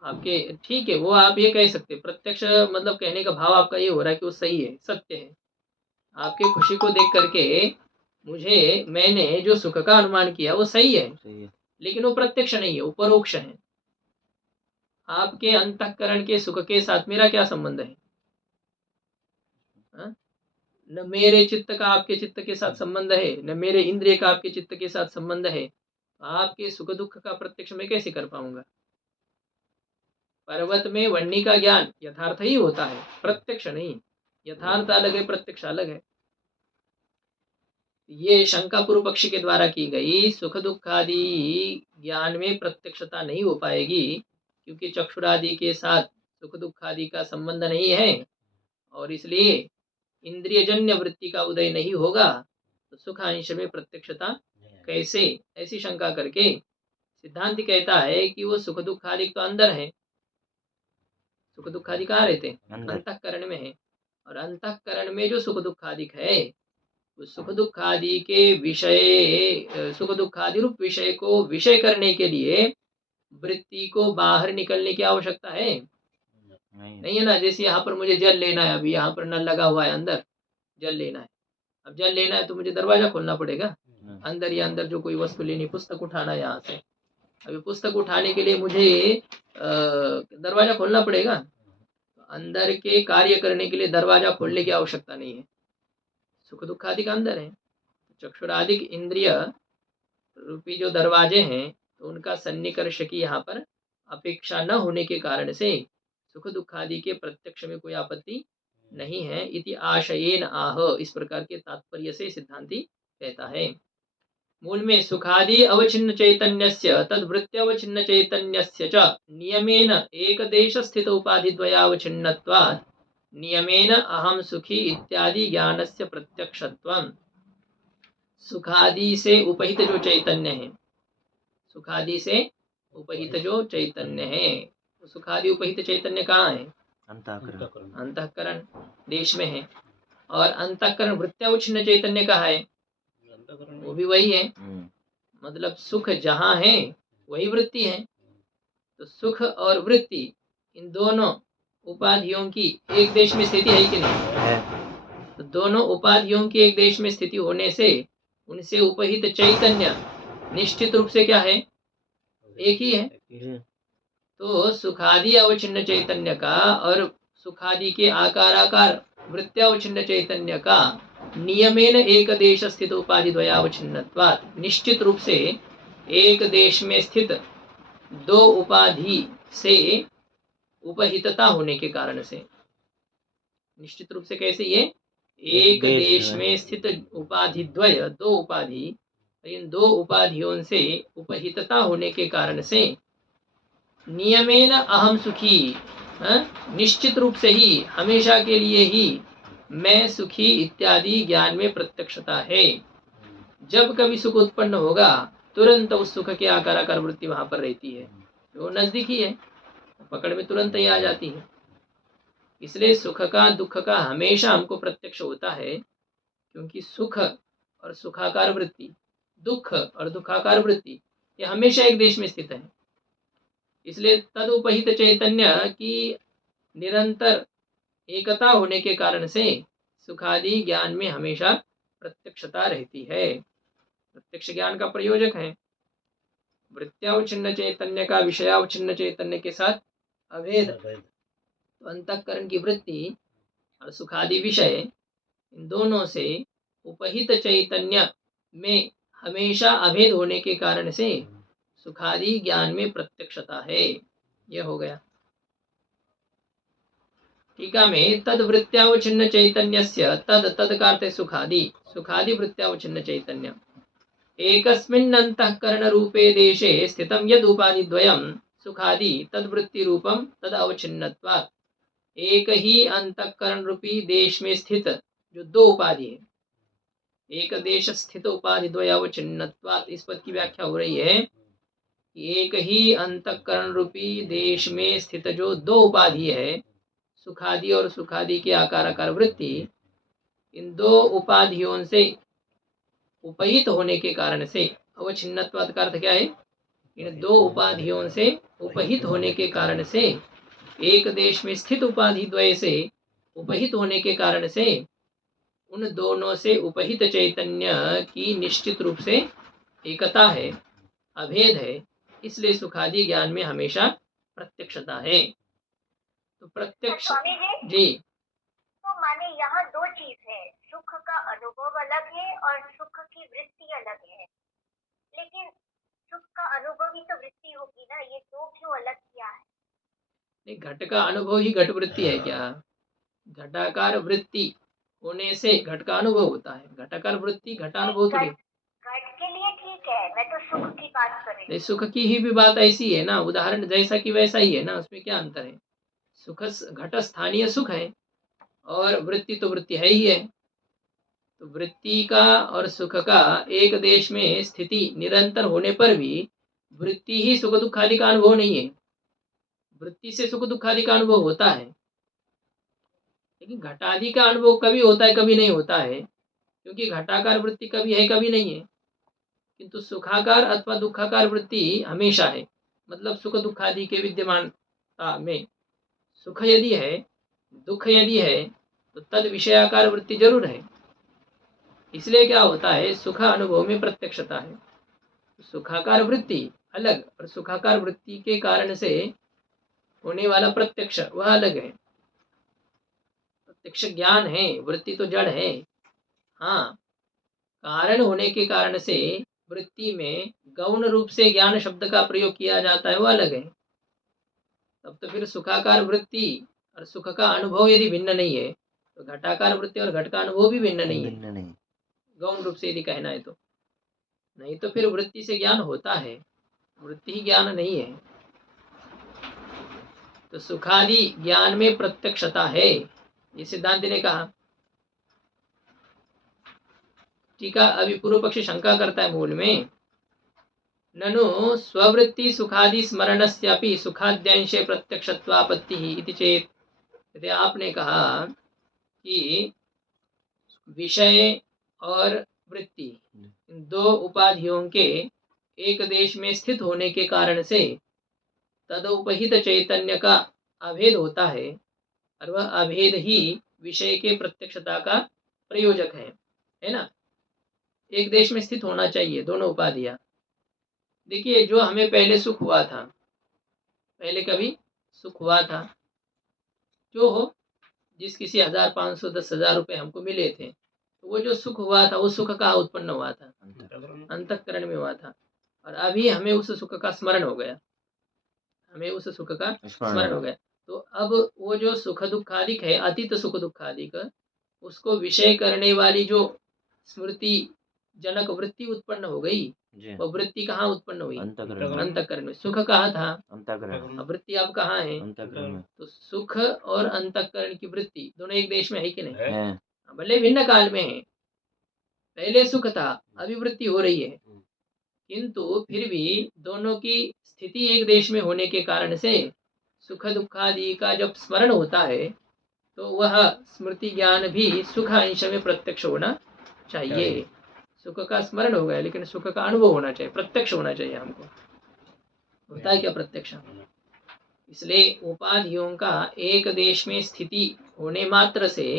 आपके, ठीक है, वो आप ये कह सकते हैं प्रत्यक्ष, मतलब कहने का भाव आपका ये हो रहा है कि वो सही है, सत्य है। आपके खुशी को देख करके मैंने जो सुख का अनुमान किया वो सही है, सही है। लेकिन वो प्रत्यक्ष नहीं है, वो परोक्ष है। आपके अंतःकरण के सुख के साथ मेरा क्या संबंध है? हाँ? न मेरे चित्त का आपके चित्त के साथ संबंध है, न मेरे इंद्रिय का आपके चित्त के साथ संबंध है। आपके सुख दुख का प्रत्यक्ष मैं कैसे कर पाऊंगा? पर्वत में वन्नी का ज्ञान यथार्थ ही होता है, प्रत्यक्ष नहीं। यथार्थ अलग है, प्रत्यक्ष अलग है। ये शंका पूर्व पक्षी के द्वारा की गई, सुख दुख आदि ज्ञान में प्रत्यक्षता नहीं हो पाएगी, क्योंकि चक्षुरादि के साथ सुख दुख आदि का संबंध नहीं है, और इसलिए इंद्रियजन्य वृत्ति का उदय नहीं होगा, तो सुख अंश में प्रत्यक्षता कैसे? ऐसी शंका करके सिद्धांत कहता है कि वो सुख दुख आदि तो अंदर है। सुख दुख आदि कहाँ रहते हैं? अंतःकरण में है। और अंतःकरण में जो सुख दुख आदि है, उस सुख दुख आदि के विषय, सुख दुख आदि रूप विषय को विषय करने के लिए वृत्ति को बाहर निकलने की आवश्यकता है? नहीं है ना। जैसे यहाँ पर मुझे जल लेना है, अभी यहाँ पर नल लगा हुआ है, अंदर जल लेना है। अब जल लेना है तो मुझे दरवाजा खोलना पड़ेगा, अंदर या अंदर जो कोई वस्तु लेनी, पुस्तक उठाना है यहाँ से, अभी पुस्तक उठाने के लिए मुझे दरवाजा खोलना पड़ेगा। अंदर के कार्य करने के लिए दरवाजा खोलने की आवश्यकता नहीं है, सुख दुख आदि का अंदर है। चक्षुरादिक इंद्रिय रूपी जो दरवाजे हैं, तो उनका सन्निकर्ष की यहाँ पर अपेक्षा न होने के कारण से सुख दुख आदि के प्रत्यक्ष में कोई आपत्ति नहीं है, इति आशयेन आह, इस प्रकार के तात्पर्य से सिद्धांति कहता है। मूल में सुखादि अवचिन्न चैतन्यस्य तद्वृत्त्यवचिन्न चैतन्यस्य च नियमेन एकदेश स्थित उपाधिद्वयावचिन्नत्वात् नियमेन अहम सुखी इत्यादि ज्ञानस्य प्रत्यक्षत्वम्। सुखादि से उपहित जो चैतन्य है, सुखादि से उपहित जो चैतन्य है, सुखादि उपहित चैतन्य कहाँ है? अंतःकरण देश में है। और अंतःकरण वृत्त्यावच्छिन्न चैतन्य कहाँ है? वो भी वही है। मतलब सुख जहाँ है वही वृत्ति है। तो सुख और वृत्ति इन दोनों उपाधियों की एक देश में स्थिति है कि नहीं है? तो दोनों उपाधियों की एक देश में स्थिति होने से उनसे उपहित चैतन्य निश्चित रूप से क्या है? एक ही है। तो सुखादि अवचिन्न चैतन्य का और सुखादि के आकाराकार वृत्त्यावचिन्न चैतन्य का नियमेन एक देश स्थित उपाधि द्वयावचिन्नत्वात्, निश्चित रूप से एक देश में स्थित दो उपाधि से उपहितता होने के कारण से, निश्चित रूप से कैसे? ये एक देश में स्थित उपाधि द्वय, दो उपाधि, इन दो उपाधियों से उपहितता होने के कारण से नियमेन अहम सुखी, निश्चित रूप से ही, हमेशा के लिए ही मैं सुखी इत्यादि ज्ञान में प्रत्यक्षता है। जब कभी सुख उत्पन्न होगा तुरंत उस सुख के आकाराकार वृत्ति वहां पर रहती है, वो नजदीक ही है, पकड़ में तुरंत ही आ जाती है। इसलिए सुख का दुख का हमेशा हमको प्रत्यक्ष होता है, क्योंकि सुख और सुखाकार वृत्ति, दुख और दुखाकार वृत्ति, ये हमेशा एक देश में स्थित है। इसलिए तदुपहित चैतन्य की निरंतर एकता होने के कारण से सुखादि ज्ञान में हमेशा प्रत्यक्षता रहती है, प्रत्यक्ष ज्ञान का प्रयोजक है। वृत्त्यावच्छिन्न चैतन्य का विषयावच्छिन्न चैतन्य के साथ अभेद। तो अंतःकरण की वृत्ति और सुखादि विषय, इन दोनों से उपहित चैतन्य में हमेशा अभेद होने के कारण से सुखादि ज्ञान में प्रत्यक्षता है। यह हो गया। टीका में तद वृत्त्यावच्छिन्न चैतन्यस्य तद तद का अर्थ है सुखादि, सुखादि वृत्त्यावच्छिन्न चैतन्य एकस्मिन् अंतःकरण रूपे देशे स्थितं यद उपाधि द्वयं सुखादि तद वृत्ति रूपम तद अवच्छिन्नत्वात्। एक ही अंतःकरण रूपी देश में स्थित जो दो उपाधि है, एक देश स्थित उपाधि द्वयावच्छिन्नत्वात्, इस पद की व्याख्या हो रही है कि एक ही अंतःकरण रूपी देश में स्थित जो दो उपाधि है, सुखादि और सुखादि के आकार वृत्ति, इन दो उपाधियों से उपहित होने के कारण से, अवच्छिन्नत्वात् का अर्थ क्या है, इन दो उपाधियों से उपहित होने के कारण से, एक देश में स्थित उपाधि द्वय से उपहित होने के कारण से उन दोनों से उपहित चैतन्य की निश्चित रूप से एकता है, अभेद है, इसलिए सुखादि ज्ञान में हमेशा प्रत्यक्षता है। तो प्रत्यक्ष जी, तो माने यहाँ दो चीज है, सुख का अनुभव अलग है और सुख की वृत्ति अलग है, लेकिन सुख का अनुभव ही तो वृत्ति होगी ना, ये दो क्यों अलग किया है? नहीं, घट का अनुभव ही घट वृत्ति है क्या? घटाकार वृत्ति होने से घट का अनुभव होता है, घटाकार वृत्ति घटानुभव थोड़ी। घट के लिए ठीक है, मैं तो सुख की बात कर रही हूँ। सुख की ही भी बात ऐसी है ना, उदाहरण जैसा कि वैसा ही है ना, उसमें क्या अंतर है? सुख घट स्थानीय सुख है और वृत्ति तो वृत्ति है ही है। तो वृत्ति का और सुख का एक देश में स्थिति निरंतर होने पर भी वृत्ति ही सुख दुख आदि का अनुभव नहीं है। वृत्ति से सुख दुख आदि का अनुभव होता है, लेकिन घटादि का अनुभव कभी होता है कभी नहीं होता है, क्योंकि घटाकार वृत्ति कभी है कभी नहीं है, किंतु सुखाकार अथवा दुखाकार वृत्ति हमेशा है। मतलब सुख दुख आदि के विद्यमानता में सुख यदि है, दुख यदि है, तो तद विषयाकार वृत्ति जरूर है। इसलिए क्या होता है, सुख अनुभव में प्रत्यक्षता है। सुखाकार वृत्ति अलग और सुखाकार वृत्ति के कारण से होने वाला प्रत्यक्ष वह अलग है। प्रत्यक्ष ज्ञान है, वृत्ति तो जड़ है। हाँ, कारण होने के कारण से वृत्ति में गौण रूप से ज्ञान शब्द का प्रयोग किया जाता है, वो अलग है। तब तो फिर सुखाकार वृत्ति और सुख का अनुभव यदि भिन्न नहीं है, तो घटाकार वृत्ति और घट का अनुभव भी भिन्न नहीं है, गौण रूप से यदि कहना है तो। नहीं तो फिर वृत्ति से ज्ञान होता है, वृत्ति ही ज्ञान नहीं है। तो सुखादि ज्ञान में प्रत्यक्षता है, ये सिद्धांत ने कहा। ठीक है, अभी पूर्व पक्षी शंका करता है मूल में, ननु स्ववृत्ति सुखादि स्मरणस्यापि सुखाद्यांशे प्रत्यक्षत्वापत्ति इति चेत। यदि आपने कहा कि विषय और वृत्ति इन दो उपाधियों के एक देश में स्थित होने के कारण से तदुपहित चैतन्य का अभेद होता है, और वह अभेद ही विषय के प्रत्यक्षता का प्रयोजक है ना। एक देश में स्थित होना चाहिए दोनों उपाधियां। देखिए, जो हमें पहले सुख हुआ था, पहले कभी सुख हुआ था, जो हो, जिस किसी 1500 10,000 रुपये हमको मिले थे, तो वो जो सुख हुआ था, वो सुख कहाँ उत्पन्न हुआ था? अंतःकरण में हुआ था। और अभी हमें उस सुख का स्मरण हो गया, हमें उस सुख का स्मरण हो गया। तो अब वो जो सुख दुखादिक है, अतीत सुख दुखादिक, उसको विषय करने वाली जो स्मृति जनक वृत्ति उत्पन्न हो गई, वो वृत्ति कहाँ उत्पन्न हुई? अंतःकरण में। सुख कहाँ था? अंतःकरण। वृत्ति अब कहाँ है? अंतःकरण में। तो सुख और अंतःकरण की वृत्ति दोनों एक देश में है कि नहीं? भले भिन्न काल में है, पहले सुख था, अभी वृत्ति हो रही है, किंतु फिर भी दोनों की स्थिति एक देश में होने के कारण से सुख दुखादि का जब स्मरण होता है, तो वह स्मृति ज्ञान भी सुख अंश में प्रत्यक्ष होना चाहिए। सुख का स्मरण हो गया, लेकिन सुख का अनुभव होना चाहिए, प्रत्यक्ष होना चाहिए हमको। होता है क्या प्रत्यक्ष? इसलिए उपाधियों का एक देश में स्थिति होने मात्र से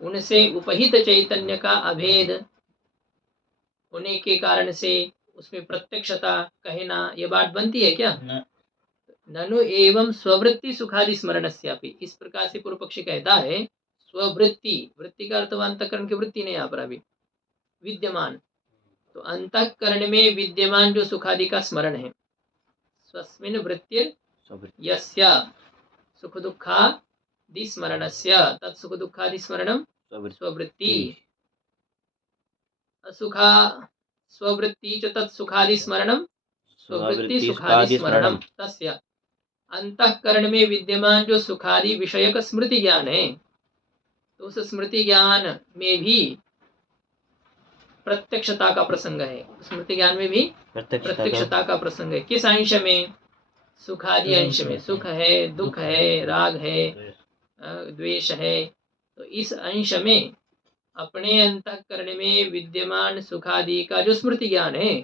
उनसे उपहित चैतन्य का अभेद होने के कारण से उसमें प्रत्यक्षता कहना ये बात बनती है क्या? ननु एवं स्ववृत्ति सुखादि स्मरणस्यापि, इस प्रकार से पूर्व पक्षी कहता है स्ववृत्ति, वृत्ति का अर्थ अंतःकरण की वृत्ति नहीं, यहाँ पर अभी विद्यमान, तो अंतःकरण में विद्यमान जो सुखादि का स्मरण है, स्वस्मिन् वृत्तिर यस्य सुख दुःखादि स्मरणस्य तत्सुख दुःखादि स्मरणं स्ववृत्ति, असुखा स्ववृत्ति च तत्सुखादि स्मरणं स्ववृत्ति सुखादि स्मरणं तस्य, अंतःकरण में विद्यमान जो सुखादि विषयक स्मृति ज्ञान है, तो उस स्मृति ज्ञान में भी प्रत्यक्षता का प्रसंग है, स्मृति ज्ञान में भी प्रत्यक्षता का प्रसंग है। किस अंश में? सुखादि अंश में। सुख है, दुख है, राग है, द्वेष है, तो इस अंश में अपने अंतःकरण में विद्यमान सुखादि का जो स्मृति ज्ञान है,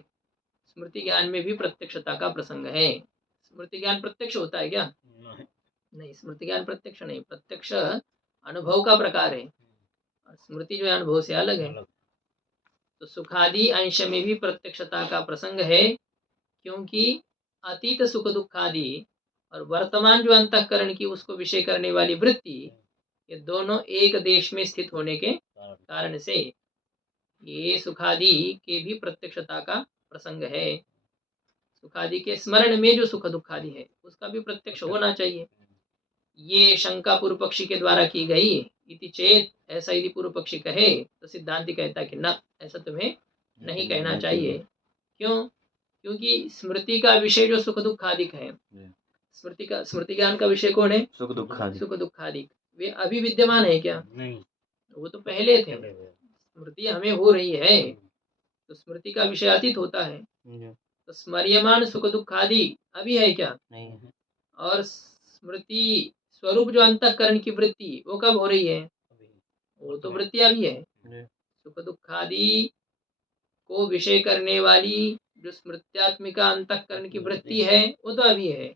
स्मृति ज्ञान में भी प्रत्यक्षता का प्रसंग है। स्मृति ज्ञान प्रत्यक्ष होता है क्या? नहीं, स्मृति ज्ञान प्रत्यक्ष नहीं, प्रत्यक्ष अनुभव का प्रकार है, स्मृति जो है अनुभव से अलग है। तो सुखादि अंश में भी प्रत्यक्षता का प्रसंग है, क्योंकि अतीत सुख दुखादि और वर्तमान जो अंतःकरण की उसको विषय करने वाली वृत्ति, ये दोनों एक देश में स्थित होने के कारण से ये सुखादि के भी प्रत्यक्षता का प्रसंग है। सुखादि के स्मरण में जो सुख दुखादि है उसका भी प्रत्यक्ष होना चाहिए। ये शंका पूर्व पक्षी के द्वारा की गई। इति चेत, ऐसा यदि पूर्व पक्षी कहे तो सिद्धांति कहता है कि ना, ऐसा तुम्हें नहीं कहना चाहिए। क्यों? क्योंकि स्मृति का विषय जो सुख दुखादिक है, स्मृति ज्ञान का विषय कौन है? सुख दुखादिक। वे अभी विद्यमान है क्या? नहीं, वो तो पहले थे। स्मृति हमें हो रही है तो स्मृति का विषय अतीत होता है, तो स्मर्यमान सुख दुखादि अभी है क्या? नहीं। और स्मृति स्वरूप जो अंतःकरण की वृत्ति वो कब हो रही है? वो तो वृत्ति अभी है। सुख दुखादि को विषय करने वाली जो स्मृत्यात्मिका अंतःकरण की वृत्ति है वो तो अभी है,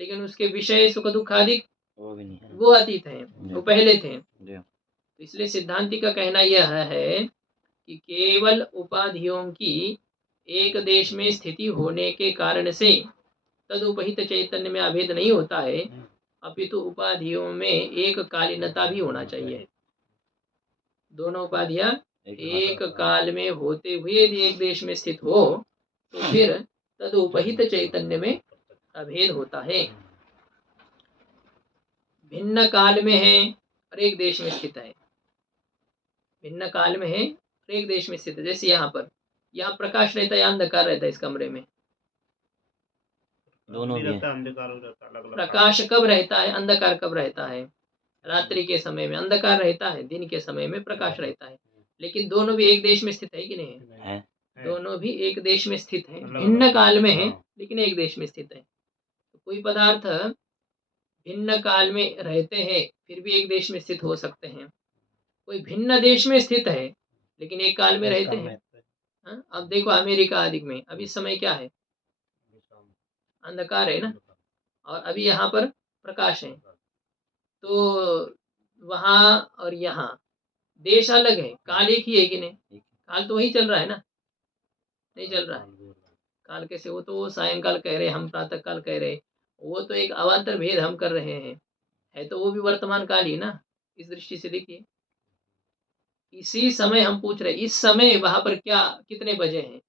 लेकिन उसके विषय सुख दुखादि वो अतीत है, वो पहले थे। तो इसलिए सिद्धांति का कहना यह है कि केवल उपाधियों की एक देश में स्थिति होने के कारण से तदुपहित चैतन्य में अभेद नहीं होता है, अपितु उपाधियों में एक कालीनता भी होना चाहिए। दोनों उपाधियां एक काल में होते हुए यदि एक देश में स्थित हो तो फिर तदुपहित चैतन्य में अभेद होता है। भिन्न काल में है और एक देश में स्थित है, भिन्न काल में है और एक देश में स्थित है। जैसे यहाँ पर, यहाँ प्रकाश रहता है, अंधकार रहता है इस कमरे में, दोनों भी प्रकाश कब रहता है, अंधकार कब रहता है? रात्रि के समय में अंधकार रहता है, दिन के समय में प्रकाश रहता है, लेकिन दोनों भी एक देश में स्थित है कि नहीं है? दोनों भी एक देश में स्थित है, भिन्न काल में है लेकिन एक देश में स्थित है। तो कोई पदार्थ भिन्न काल में रहते हैं फिर भी एक देश में स्थित हो सकते हैं, कोई भिन्न देश में स्थित है लेकिन एक काल में रहते हैं। अब देखो अमेरिका आदि में अभी इस समय क्या है? अंधकार है ना, और अभी यहाँ पर प्रकाश है, तो वहाँ और यहाँ देश अलग है, काल एक ही है कि नहीं? काल तो वही चल रहा है ना, नहीं चल रहा है? काल कैसे? वो तो सायंकाल कह रहे, हम प्रातः काल कह रहे, वो तो एक अवान्तर भेद हम कर रहे हैं, है तो वो भी वर्तमान काल ही ना। इस दृष्टि से देखिए, इसी समय हम पूछ रहे इस समय वहां पर क्या कितने बजे हैं,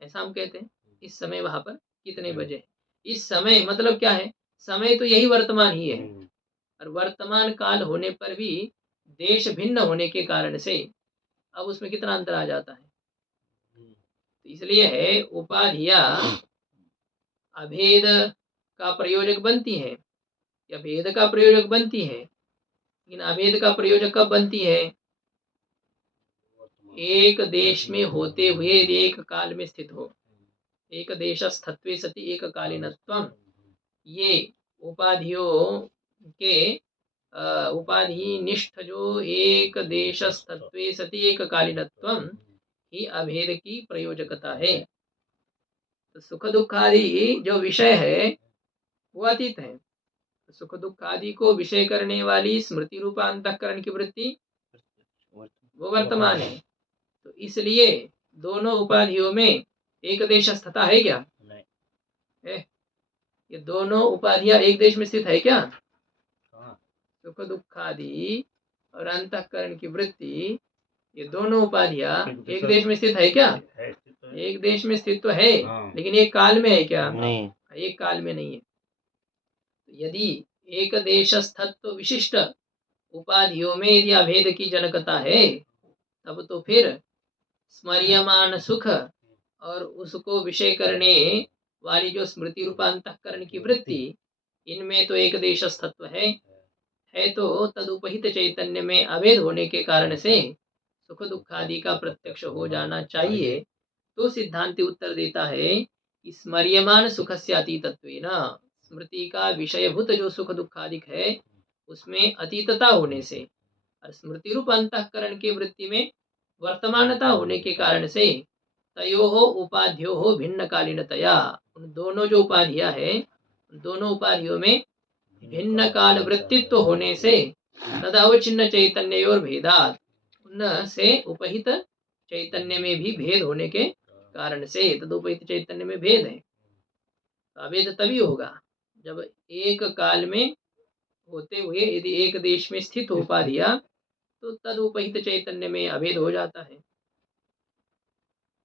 ऐसा हम कहते हैं इस समय वहां पर कितने बजे। इस समय मतलब क्या है? समय तो यही वर्तमान ही है, और वर्तमान काल होने पर भी देश भिन्न होने के कारण से अब उसमें कितना अंतर आ जाता है। तो इसलिए है उपाधियां अभेद का प्रयोजक बनती है या भेद का प्रयोजक बनती है, लेकिन अभेद का प्रयोजक कब बनती है? एक देश में होते हुए एक काल में स्थित हो। एक देशस्थत्वे सति एक कालीनत्वम, ये उपाधियों के उपाधि निष्ठ जो एक देशस्थत्वे सति एक कालीनत्वम ही अभेद की प्रयोजकता है। तो सुख दुख आदि जो विषय है वो अतीत है, तो सुख दुख आदि को विषय करने वाली स्मृति रूपा अंतःकरण की वृत्ति वो वर्तमान है। तो इसलिए दोनों उपाधियों में एक देशस्थता है क्या? नहीं। ये दोनों उपाधियां एक देश में स्थित है क्या? हाँ। सुख दुखादि और अंतःकरण की वृत्ति, ये दोनों उपाधियां एक देश में स्थित है क्या? एक देश में स्थित तो है, लेकिन एक काल में है क्या? नहीं। एक काल में नहीं है। यदि एक देशस्थत्व विशिष्ट उपाधियों में यदि अभेद की जनकता है, तब तो फिर स्मर्यमान सुख और उसको विषय करने वाली जो स्मृति रूपांतःकरण की वृत्ति, इनमें तो एक देशस्थत्व है तो तदुपहित चैतन्य में अभेद होने के कारण से सुख दुखादि का प्रत्यक्ष हो जाना चाहिए। तो सिद्धांति उत्तर देता है कि स्मर्यमान सुखस्य अतीतत्वेन, स्मृति का विषयभूत जो सुख दुखादिक है उसमें अतीतता होने से और स्मृति रूप अंतःकरण की वृत्ति में वर्तमानता होने के कारण से तयोः उपाध्योः भिन्न कालीनतया, उन दोनों जो उपाधियां है उन दोनों उपाधियों में भिन्न काल वृत्तित्व होने से तदावचिन्न चैतन्य और भेदात, उनसे उपहित चैतन्य में भी भेद होने के कारण से, तदुपहित चैतन्य में भेद है। अभेद तभी होगा जब एक काल में होते हुए यदि एक देश में स्थित हो उपाधियां, तो तदुपहित चैतन्य में अभेद हो जाता है।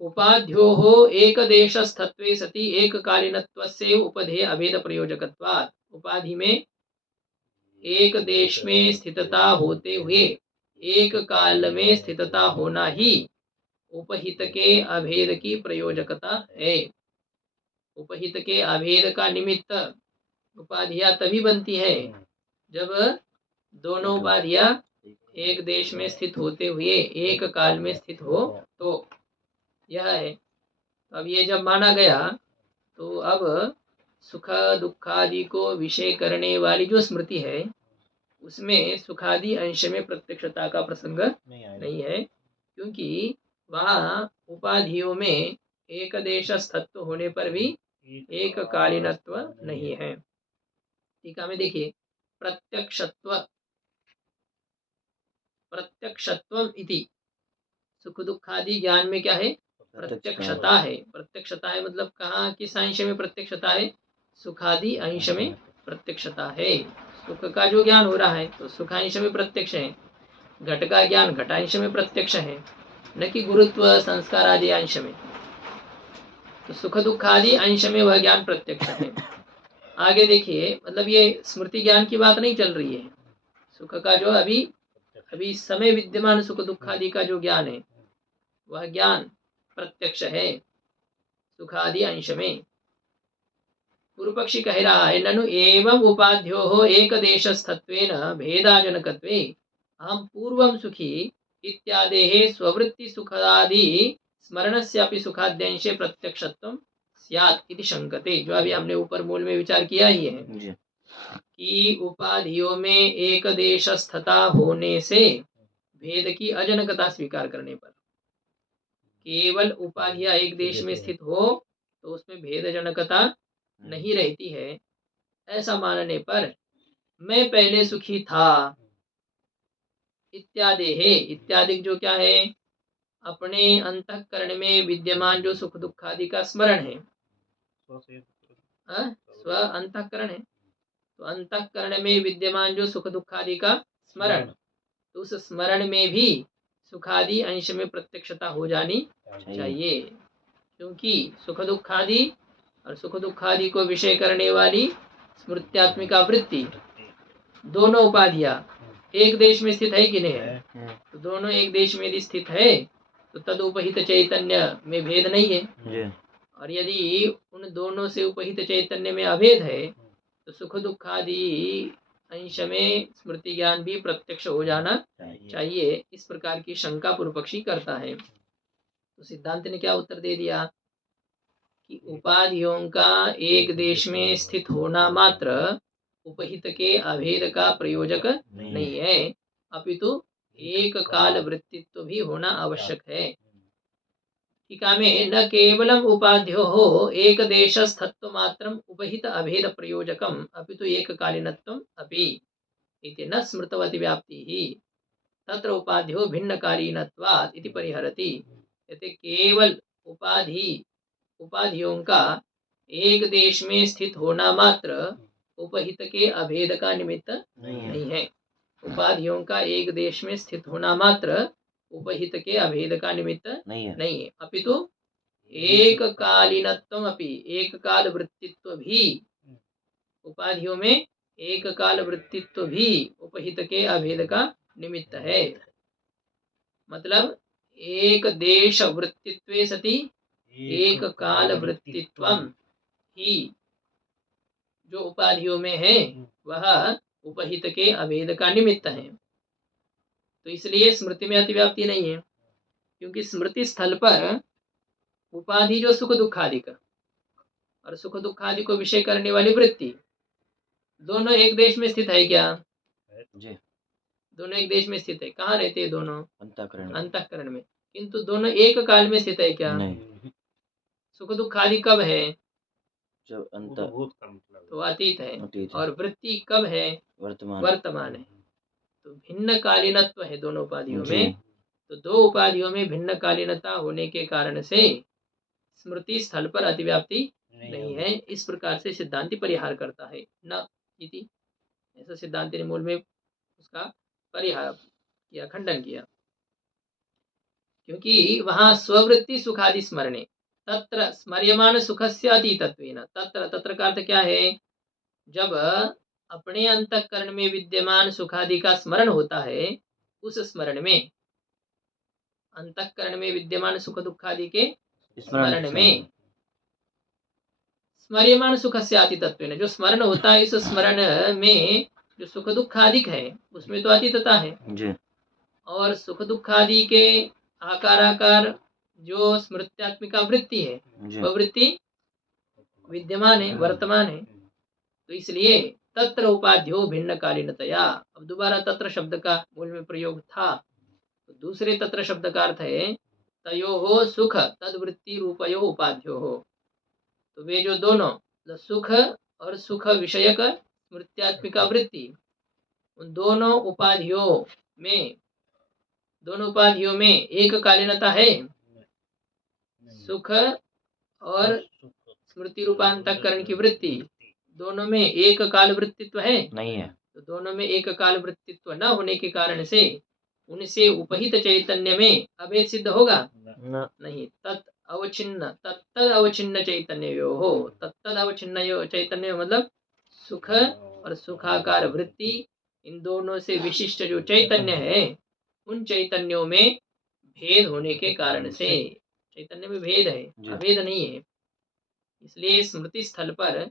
उपाध्योः एक देशस्थत्वे सति एक कालीनत्वस्य उपधेय अभेद प्रयोजकत्वात्, उपाधि में एक देश में स्थितता होते हुए एक काल में स्थितता होना ही उपहित के अभेद की प्रयोजकता है। उपहित के अभेद का निमित्त उपाधियां तभी बनती है जब दोनों उपाधियां एक देश में स्थित होते हुए एक काल में स्थित हो, तो यह है। अब ये जब माना गया तो अब सुख दुखादि को विषय करने वाली जो स्मृति है उसमें सुखादि अंश में प्रत्यक्षता का प्रसंग नहीं है, क्योंकि वहाँ उपाधियों में एक देशस्थत्व होने पर भी एक कालीनत्व नहीं है। टीका में देखिए, प्रत्यक्षत्वम इति, सुख दुखादि ज्ञान में क्या है? प्रत्यक्षता है। प्रत्यक्षता है मतलब कहाँ किस अंश में प्रत्यक्षता है? सुखादि अंश में प्रत्यक्षता है। सुख का जो ज्ञान हो रहा है तो सुखांश में प्रत्यक्ष है, घट का ज्ञान घटांश में प्रत्यक्ष है, न कि गुरुत्व संस्कार आदि अंश में। तो सुख दुख आदि अंश में वह ज्ञान प्रत्यक्ष है। आगे देखिए, मतलब ये स्मृति ज्ञान की बात नहीं चल रही है। सुख का जो अभी समय विद्यमान सुख दुख आदि का जो ज्ञान है वह ज्ञान प्रत्यक्ष है सुख आदि अंश में। पूर्व पक्षी कह रहा है, ननु एवं उपाध्योः एक देशस्थत्वेन भेदाजनकत्वे अहं पूर्वं सुखी इत्यादेः स्ववृत्ति सुखादि स्मरणस्यापि सुखाद्यंशे प्रत्यक्षत्वं स्यात् इति शंकते। जो अभी हमने ऊपर मूल में विचार किया ही है कि उपाधियों में एक देशस्थता होने से भेद की अजनकता स्वीकार करने पर, केवल उपाधियां एक देश में स्थित हो तो उसमें भेद जनकता नहीं रहती है, ऐसा मानने पर मैं पहले सुखी था इत्यादि है। इत्यादि जो क्या है? अपने अंतःकरण में विद्यमान जो सुख दुखादि का स्मरण है, स्व अंतःकरण है तो अंतःकरण में विद्यमान जो सुख दुखादि का स्मरण, तो उस स्मरण में भी सुखादि अंश में प्रत्यक्षता हो जानी चाहिए, क्योंकि सुख दुखादि और सुख दुखादि को विषय करने वाली स्मृत्यात्मिका वृत्ति दोनों उपाधियां एक देश में स्थित है कि नहीं है? तो दोनों एक देश में यदि स्थित है तो तदुपहित चैतन्य में भेद नहीं है। और यदि उन दोनों से उपहित चैतन्य में अभेद है तो सुख दुखादि अंश में स्मृति ज्ञान भी प्रत्यक्ष हो जाना चाहिए। इस प्रकार की शंका पूर्व पक्षी करता है। तो सिद्धांत ने क्या उत्तर दे दिया कि उपाधियों का एक देश में स्थित होना मात्र उपहित के अभेद का प्रयोजक नहीं है, अपितु एक काल वृत्तित्व भी होना आवश्यक है। टीका में, न केवलम उपाध्योः एक देशस्थत्व मात्रम उपहित अभेद प्रयोजकम अपितु एक कालीनत्वम अपि इति न स्मृतवति व्याप्तिः तत्र उपाध्यो भिन्न कालीनत्वात् इति परिहरति। यदि केवल उपाधि उपाधियों का एक देश में स्थित होना मात्र उपहित के अभेद का निमित्त नहीं है। उपाधियों का एक देश में स्थित होना मात्र उपहित के अभेद का निमित्त नहीं है, अपितु एक कालीनत्वम अपि, एक काल वृत्तित्व भी, उपाधियों में एक काल वृत्तित्व भी उपहित के अभेद का निमित्त है। मतलब एक देश वृत्तित्वे सति एक काल वृत्तित्वम ही जो उपाधियों में है वह उपहित के अभेद का निमित्त है। तो इसलिए स्मृति में अतिव्याप्ति नहीं है, क्योंकि स्मृति स्थल पर उपाधि जो सुख दुखादि का और सुख दुखादि को विषय करने वाली वृत्ति दोनों एक देश में स्थित है क्या? जी, दोनों एक देश में स्थित है। कहाँ रहते हैं दोनों? अंतःकरण में। किंतु दोनों एक काल में स्थित है क्या? नहीं। सुख दुखादि कब है? जब अंत तो अतीत है। और वृत्ति कब है? वर्तमान है। तो भिन्न कालीनत्व है दोनों उपाधियों में। तो दो उपाधियों में भिन्न कालीनता होने के कारण से स्मृति स्थल पर अतिव्याप्ति नहीं है। इस प्रकार से सिद्धांति परिहार करता है। न इति, ऐसा सिद्धांति ने मूल में उसका परिहार किया, खंडन किया, क्योंकि वहां स्ववृत्ति सुखादि स्मरणे तत्र स्मर्यमान सुखस्य अतीतत्वेन, तत्र का अर्थ क्या है? जब अपने अंतःकरण में विद्यमान सुखादि का स्मरण होता है, उस स्मरण में अंतःकरण में विद्यमान सुख दुखादि के स्मरण में स्मर्यमान सुखस्य अतीतत्वेन, जो स्मरण होता है, इस स्मरण में जो सुख दुखादिक है उसमें तो अतीतता है जी। और सुख दुखादि के आकार जो स्मृत्यात्मिका वृत्ति है वह वृत्ति विद्यमान है, वर्तमान है। तो इसलिए तत्र उपाध्यो भिन्न कालीनतया, अब दोबारा तत्र शब्द का मूल में प्रयोग था, तो दूसरे तत्र शब्द का अर्थ है तयोः सुख तद्वृत्ति रूपयो उपाध्यो हो। तो वे जो दोनों सुख और सुख विषयक स्मृत्यात्मिका वृत्ति, उन दोनों उपाधियों में एक कालीनता है। सुख और स्मृति रूपांतकरण की वृत्ति दोनों में एक काल वृत्तित्व है नहीं है। तो दोनों में एक काल वृत्तित्व न होने के कारण से उनसे उपहित चैतन्य में अभेद सिद्ध होगा नहीं। तत्तद अवचिन्न चैतन्य हो, तत्तद अवचिन्न चैतन्य मतलब सुख और सुखाकार वृत्ति, इन दोनों से विशिष्ट जो चैतन्य है, उन चैतन्यों में भेद होने के कारण से, चैतन्य में भेद है, अभेद नहीं है। इसलिए स्मृति स्थल पर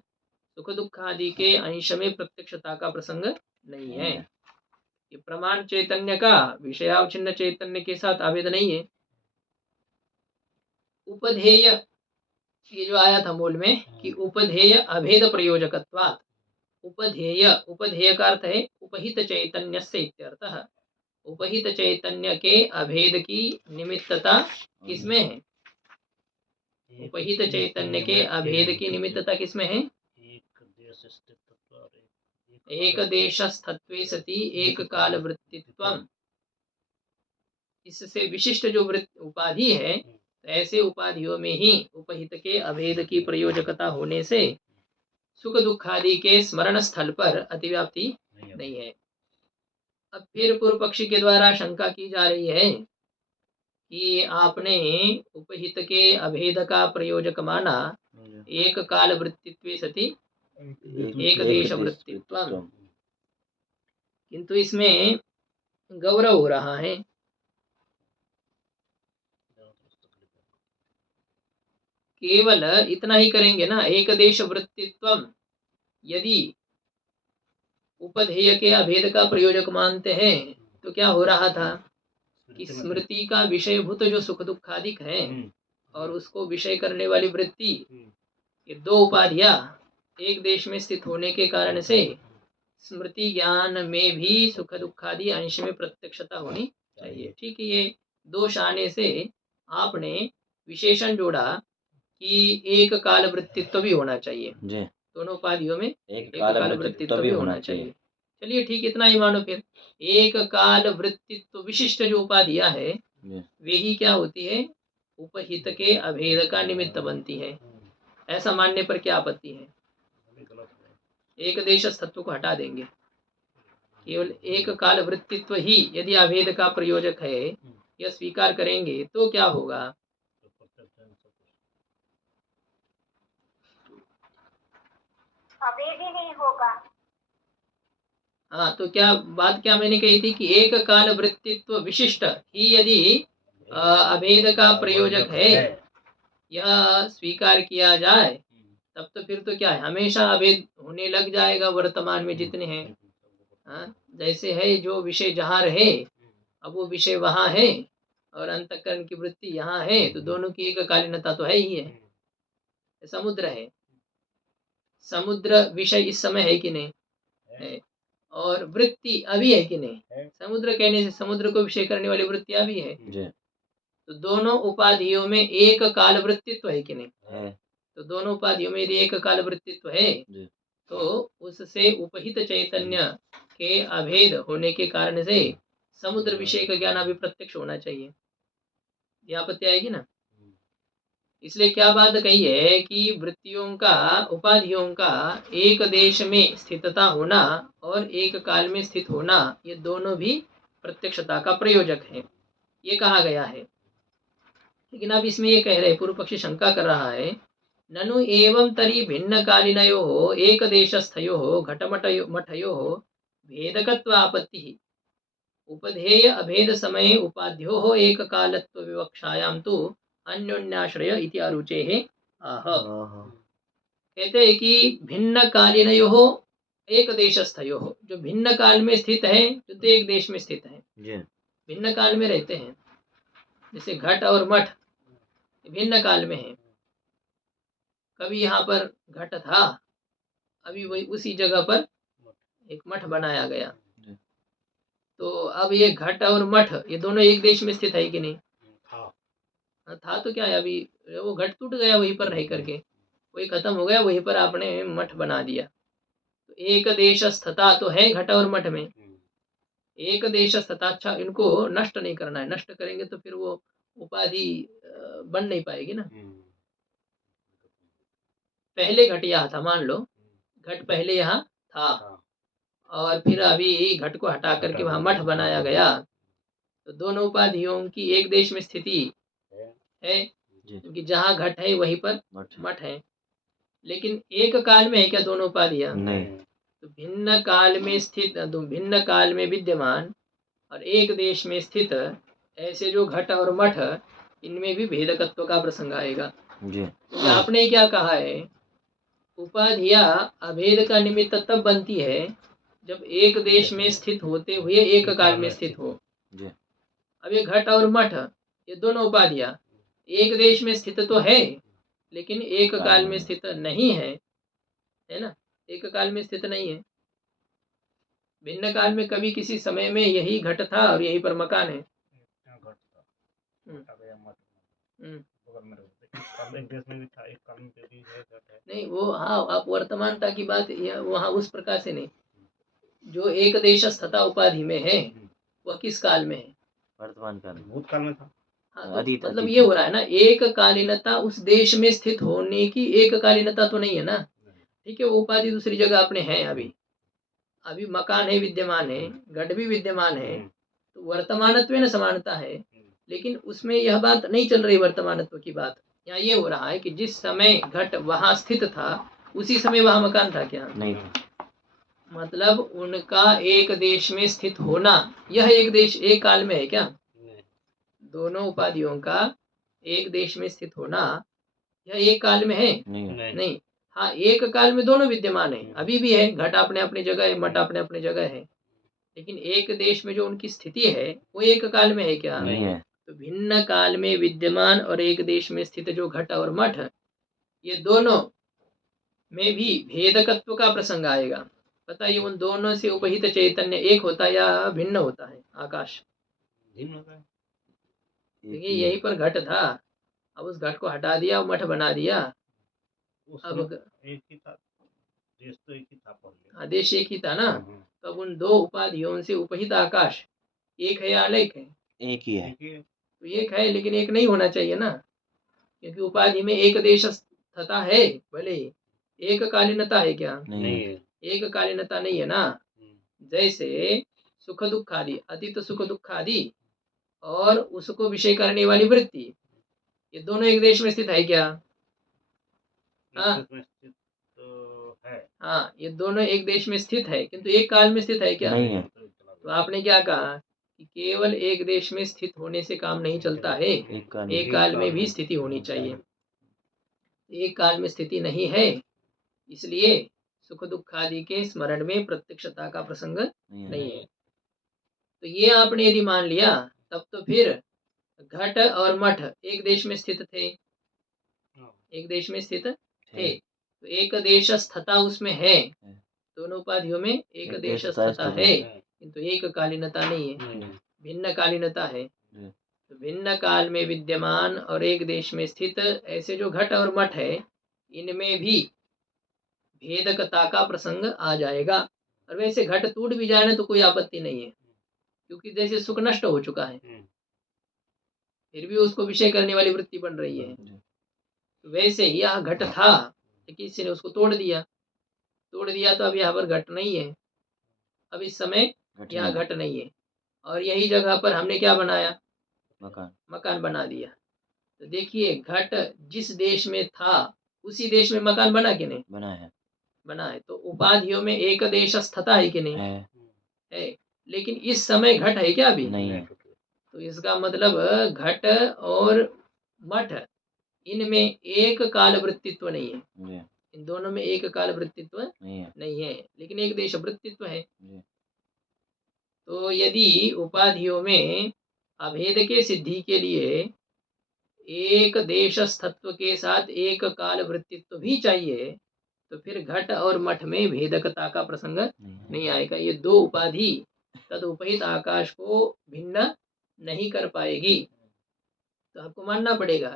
सुख दुख आदि के अंश में प्रत्यक्षता का प्रसंग नहीं है। ये प्रमाण चैतन्य का विषयावच्छिन्न चैतन्य के साथ अभेद नहीं है। उपधेय, ये जो आया था मूल में कि उपधेय अभेद प्रयोजकत्वात्, उपधेय का अर्थ है उपहित चैतन्य से इत्यर्थः। उपहित चैतन्य के अभेद की निमित्तता किसमें है? उपहित चैतन्य के अभेद की निमित्तता किसमें है? एक देशस्थत्वे सति एक काल वृत्तित्वम। इससे विशिष्ट जो उपाधि है, ऐसे उपाधियों में ही उपहित के अभेद की प्रयोजकता होने से सुख दुखादि के स्मरण स्थल पर अतिव्याप्ति नहीं है। अब फिर पूर्व पक्षी के द्वारा शंका की जा रही है कि आपने उपहित के अभेद का प्रयोजक माना एक काल वृत्तित्वे सति एक देश वृत्तित्वम, किंतु इसमें गौरव हो रहा है। केवल इतना ही करेंगे ना, एक देश वृत्तित्वम, यदि उपधेय के अभेद का प्रयोजक मानते हैं तो क्या हो रहा था कि स्मृति का विषयभूत जो सुख दुखादिक है और उसको विषय करने वाली वृत्ति, ये दो उपाधियां एक देश में स्थित होने के कारण से स्मृति ज्ञान में भी सुख दुखादि अंश में प्रत्यक्षता होनी चाहिए। ठीक है, ये दोष आने से आपने विशेषण जोड़ा कि एक काल वृत्तित्व भी होना चाहिए। दोनों उपाधियों में एक काल वृत्तित्व भी होना चाहिए। चलिए ठीक, इतना ही मानो। फिर एक काल वृत्तित्व विशिष्ट जो उपाधियां है वे ही क्या होती है? उपहित के अभेद का निमित्त बनती है। ऐसा मानने पर क्या आपत्ति है? एक देश तत्व को हटा देंगे, केवल एक काल वृत्तित्व ही यदि अभेद का प्रयोजक है, यह स्वीकार करेंगे तो क्या होगा? अभेद ही नहीं होगा। हाँ, तो क्या बात क्या मैंने कही थी कि एक काल वृत्तित्व विशिष्ट ही यदि अभेद का प्रयोजक है, यह स्वीकार किया जाए, तब तो फिर तो क्या है, हमेशा अभेद होने लग जाएगा वर्तमान में जितने हैं। हाँ, जैसे है जो विषय जहाँ रहे, अब वो विषय वहाँ है और अंतःकरण की वृत्ति यहाँ है, तो दोनों की एक कालीनता तो है ही है। समुद्र है, समुद्र विषय इस समय है कि नहीं है, और वृत्ति अभी है कि नहीं? समुद्र कहने से समुद्र को विषय करने वाली वृत्ति अभी है। तो दोनों उपाधियों में एक काल वृत्तित्व है कि नहीं है? तो दोनों उपाधियों में यदि एक काल वृत्तित्व है, तो उससे उपहित चैतन्य के अभेद होने के कारण से समुद्र विषय का ज्ञान अभी प्रत्यक्ष होना चाहिए। यह आपत्ति आएगी ना? इसलिए क्या बात कही है कि वृत्तियों का, उपाधियों का एक देश में स्थितता होना और एक काल में स्थित होना, ये दोनों भी प्रत्यक्षता का प्रयोजक है, ये कहा गया है। लेकिन अब इसमें ये कह रहे, पूर्व पक्षी शंका कर रहा है, ननु एवं तरी भिन्न कालिनयो एक देशस्थयो घटमठयो भेदकत्वापत्ति उपधेय अभेद समय उपाध्यो एक कालत्व विवक्षायाम तो अन्योन्याश्रय इति अरुचे है आह। कहते हैं कि भिन्न कालीनयो एक देशस्थयो, जो भिन्न काल में स्थित है, जो तो एक देश में स्थित है, भिन्न काल में रहते हैं। जैसे घट और मठ भिन्न काल में है, कभी यहाँ पर घट था, अभी वही उसी जगह पर एक मठ बनाया गया। तो अब ये घट और मठ ये दोनों एक देश में स्थित है कि नहीं? था तो क्या है, अभी वो घट टूट गया वहीं पर रह करके, वही खत्म हो गया, वहीं पर आपने मठ बना दिया। तो एक देश स्थता तो है घट और मठ में, एक देश स्थता। अच्छा, इनको नष्ट नहीं करना है, नष्ट करेंगे तो फिर वो उपाधि बन नहीं पाएगी ना। पहले घट यहाँ था, मान लो घट पहले यहाँ था और फिर अभी घट को हटा करके वहां मठ बनाया गया, तो दोनों उपाधियों की एक देश में स्थिति है, क्योंकि जहाँ घट है वहीं पर मठ है। लेकिन एक काल में है क्या दोनों उपाधियां? नहीं। तो भिन्न काल में स्थित, भिन्न काल में विद्यमान और एक देश में स्थित ऐसे जो घट और मठ, इनमें भी भेदकत्व का प्रसंग आएगा। तो आपने क्या कहा है, उपाधियां अभेद का निमित्त तब बनती है जब एक देश में स्थित होते हुए एक काल में स्थित हो। अब ये घट और मठ ये दोनों उपाधियां एक देश में स्थित तो है, लेकिन एक काल में स्थित नहीं है ना? एक काल में स्थित नहीं है। भिन्न काल में कभी किसी समय में यही घट था और यही पर मकान है। नहीं, वो हाँ, आप वर्तमानता की बात वहाँ उस प्रकार से नहीं, जो एक देश स्थता उपाधि में है वह किस काल में है? वर्तमान काल में, भूतकाल में था। हाँ, तो मतलब ये हो रहा है ना, एक कालीनता उस देश में स्थित होने की एक कालीनता तो नहीं है ना। ठीक है, वो उपाधि दूसरी जगह अपने है, अभी मकान है, विद्यमान है, घट भी विद्यमान है, तो वर्तमानत्व में समानता है, लेकिन उसमें यह बात नहीं चल रही वर्तमानत्व की बात। यहाँ ये हो रहा है कि जिस समय घट वहां स्थित था उसी समय वहां मकान था क्या? नहीं। मतलब उनका एक देश में स्थित होना, यह एक देश एक काल में है क्या? दोनों उपाधियों का एक देश में स्थित होना यह एक काल में है? नहीं। हाँ, एक काल में दोनों विद्यमान है, अभी भी है, घट अपने अपनी जगह है, मठ अपने अपने जगह है, लेकिन एक देश में जो उनकी स्थिति है वो एक काल में है क्या? नहीं है। तो भिन्न काल में विद्यमान और एक देश में स्थित जो घट और मठ, ये दोनों में भी भेदकत्व का प्रसंग आएगा। बताइए, उन दोनों से उपहित चैतन्य एक होता है या भिन्न होता है? आकाश भिन्न होता है। देखिए, यहीं पर घट था, अब उस घट को हटा दिया और मठ बना दिया। अब एक ही था, देश तो एक ही था, आदेश एक ही था ना। तब उन दो उपाधियों से उपहित आकाश एक है या अनेक है? एक ही है। तो एक है लेकिन एक नहीं होना चाहिए ना, क्योंकि उपाधि में एक देशस्थता है, भले ही एक कालीनता है क्या? नहीं है। एक कालीनता नहीं है ना। जैसे सुख दुख आदि, अतीत सुख दुख आदि और उसको विषय करने वाली वृत्ति, ये दोनों एक देश में स्थित है क्या? हाँ एक देश में स्थित तो है। हाँ, ये दोनों एक देश में स्थित है, किंतु एक काल में स्थित है क्या? नहीं है। तो आपने क्या कहा कि केवल एक देश में स्थित होने से काम नहीं चलता है, एक काल में भी स्थिति होनी चाहिए। एक काल में स्थिति नहीं है, इसलिए सुख दुख आदि के स्मरण में प्रत्यक्षता का प्रसंग नहीं है। तो ये आपने यदि मान लिया, तब तो फिर घट और मठ एक देश में स्थित थे, एक देश में स्थित थे, तो एक देश स्थता उसमें है, दोनों उपाधियों में एक देश स्थता है, किंतु एक कालीनता नहीं है, भिन्न कालीनता है। तो भिन्न काल में विद्यमान और एक देश में स्थित ऐसे जो घट और मठ है, इनमें भी भेदकता का प्रसंग आ जाएगा। और वैसे घट टूट भी जाए ना तो कोई आपत्ति नहीं है, क्योंकि जैसे सुख नष्ट हो चुका है, फिर भी उसको विषय करने वाली वृत्ति बन रही है। तो वैसे ही यह घट था, किसी ने उसको तोड़ दिया तो अब यहाँ पर घट नहीं है, अब इस समय यहाँ घट नहीं है, और यही जगह पर हमने क्या बनाया? मकान बना दिया। तो देखिए, घट जिस देश में था उसी देश में मकान बना कि नहीं? बना है। तो उपाधियों में एक देश स्थता है कि नहीं? है। लेकिन इस समय घट है क्या? अभी नहीं है। तो इसका मतलब घट और मठ, इनमें एक काल वृत्तित्व नहीं है, इन दोनों में एक काल वृत्तित्व नहीं है, लेकिन एक देश वृत्तित्व है। तो यदि उपाधियों में अभेद के सिद्धि के लिए एक देश स्थत्व के साथ एक काल वृत्तित्व भी चाहिए, तो फिर घट और मठ में भेदकता का प्रसंग नहीं आएगा। ये दो उपाधि तदुपहित आकाश को भिन्न नहीं कर पाएगी। तो आपको मानना पड़ेगा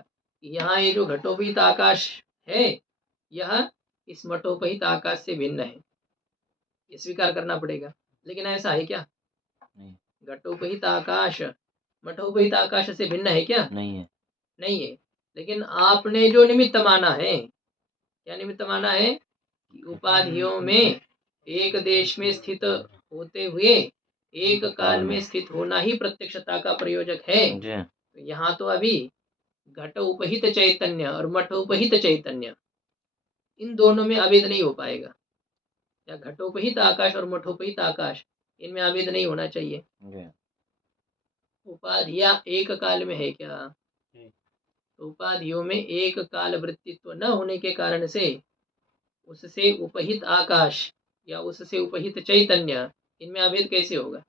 कि यहाँ ये जो घटोपहित आकाश है, यह इस मठोपहित आकाश से भिन्न है, ये स्वीकार करना पड़ेगा। लेकिन ऐसा है क्या? घटोपहित आकाश मठोपहित आकाश से भिन्न है क्या? नहीं है। लेकिन आपने जो निमित्त माना है, क्या निमित्त माना है? कि उपाधियों में एक देश में स्थित होते हुए एक काल में स्थित होना ही प्रत्यक्षता का प्रयोजक है। तो यहाँ तो अभी घटोपहित चैतन्य और मठोपहित चैतन्य, इन दोनों में अभेद नहीं हो पाएगा। या घटोपहित आकाश और मठोपहित आकाश, इनमें अभेद नहीं होना चाहिए। उपाधियां एक काल में है क्या? उपाधियों में एक काल वृत्तित्व न होने के कारण से उससे उपहित आकाश या उससे उपहित चैतन्य, इनमें अभेद कैसे होगा?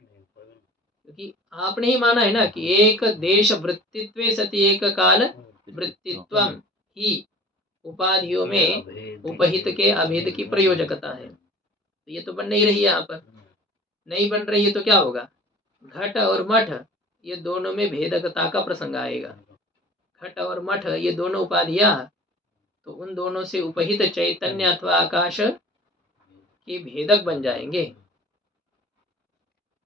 क्योंकि आपने ही माना है ना कि एक देश वृत्तित्व सति एक काल वृत्तित्वम ही उपाधियों में उपहित के अभेद की प्रयोजकता है। तो ये तो बन नहीं रही है, यहाँ पर नहीं बन रही है, तो क्या होगा? घट और मठ, ये दोनों में भेदकता का प्रसंग आएगा। घट और मठ ये दोनों उपाधियां, तो उन दोनों से उपहित चैतन्य अथवा आकाश के भेदक बन जाएंगे।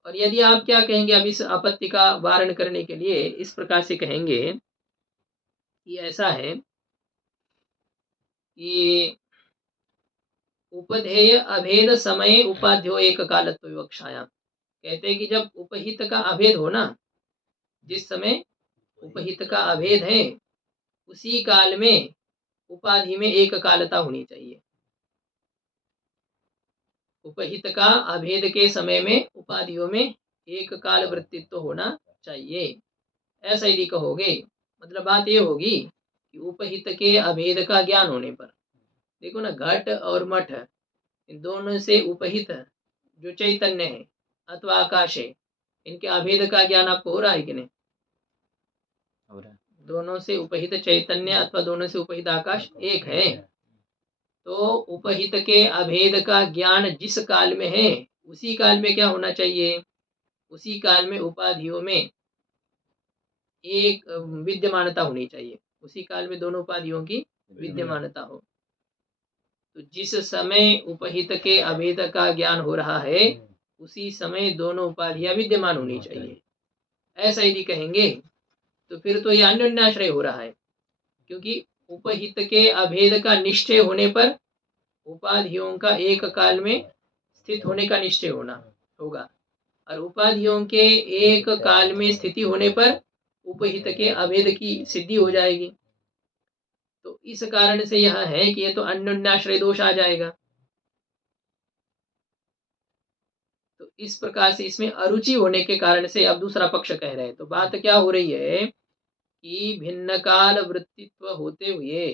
और यदि आप क्या कहेंगे, अब इस आपत्ति का वारण करने के लिए इस प्रकार से कहेंगे कि ऐसा है कि उपधेय अभेद समय उपाध्यो एक कालत्व विवक्षायाम, कहते हैं कि जब उपहित का अभेद हो ना, जिस समय उपहित का अभेद है उसी काल में उपाधि में एक कालता होनी चाहिए। उपहित का अभेद के समय में उपाधियों में एक काल वृत्तित्व होना चाहिए। ऐसा यदि कहोगे, मतलब बात ये होगी कि उपहित के अभेद का ज्ञान होने पर, देखो ना, घट और मठ इन दोनों से उपहित जो चैतन्य है अथवा आकाश है, इनके अभेद का ज्ञान आपको हो रहा है कि नहीं? हो रहा है। दोनों से उपहित चैतन्य अथवा दोनों से उपहित आकाश एक है। तो उपहित के अभेद का ज्ञान जिस काल में है उसी काल में क्या होना चाहिए? उसी काल में उपाधियों में एक विद्यमानता होनी चाहिए, उसी काल में दोनों उपाधियों की विद्यमानता हो। तो जिस समय उपहित के अभेद का ज्ञान हो रहा है उसी समय दोनों उपाधियां विद्यमान होनी चाहिए। ऐसा यदि कहेंगे तो फिर तो ये अन्योन्याश्रय हो रहा है, क्योंकि उपहित के अभेद का निश्चय होने पर उपाधियों का एक काल में स्थित होने का निश्चय होना होगा, और उपाधियों के एक काल में स्थिति होने पर उपहित के अभेद की सिद्धि हो जाएगी। तो इस कारण से यह है कि ये तो अन्योन्याश्रय दोष आ जाएगा। तो इस प्रकार से इसमें अरुचि होने के कारण से अब दूसरा पक्ष कह रहे हैं। तो बात क्या हो रही है कि भिन्न काल वृत्तित्व होते हुए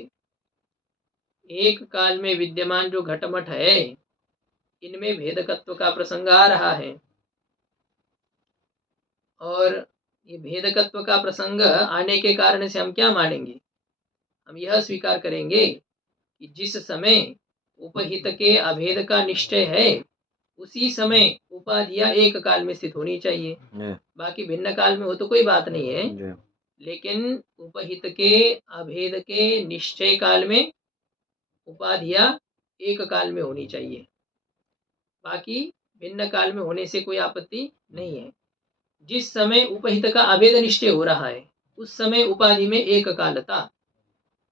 एक काल में विद्यमान जो घटमठ है, इनमें भेदकत्व का प्रसंग आ रहा है, और ये भेदकत्व का प्रसंग आने के कारण से हम क्या मानेंगे? हम यह स्वीकार करेंगे कि जिस समय उपहित के अभेद का निश्चय है, उसी समय उपाधियां एक काल में स्थित होनी चाहिए। बाकी भिन्न काल में हो तो कोई बात नहीं है, लेकिन उपहित के अभेद के निश्चय काल में उपाधियां एक काल में होनी चाहिए। बाकी भिन्न काल में होने से कोई आपत्ति नहीं है। जिस समय उपहित का अभेद निश्चय हो रहा है, उस समय उपाधि में एक कालता,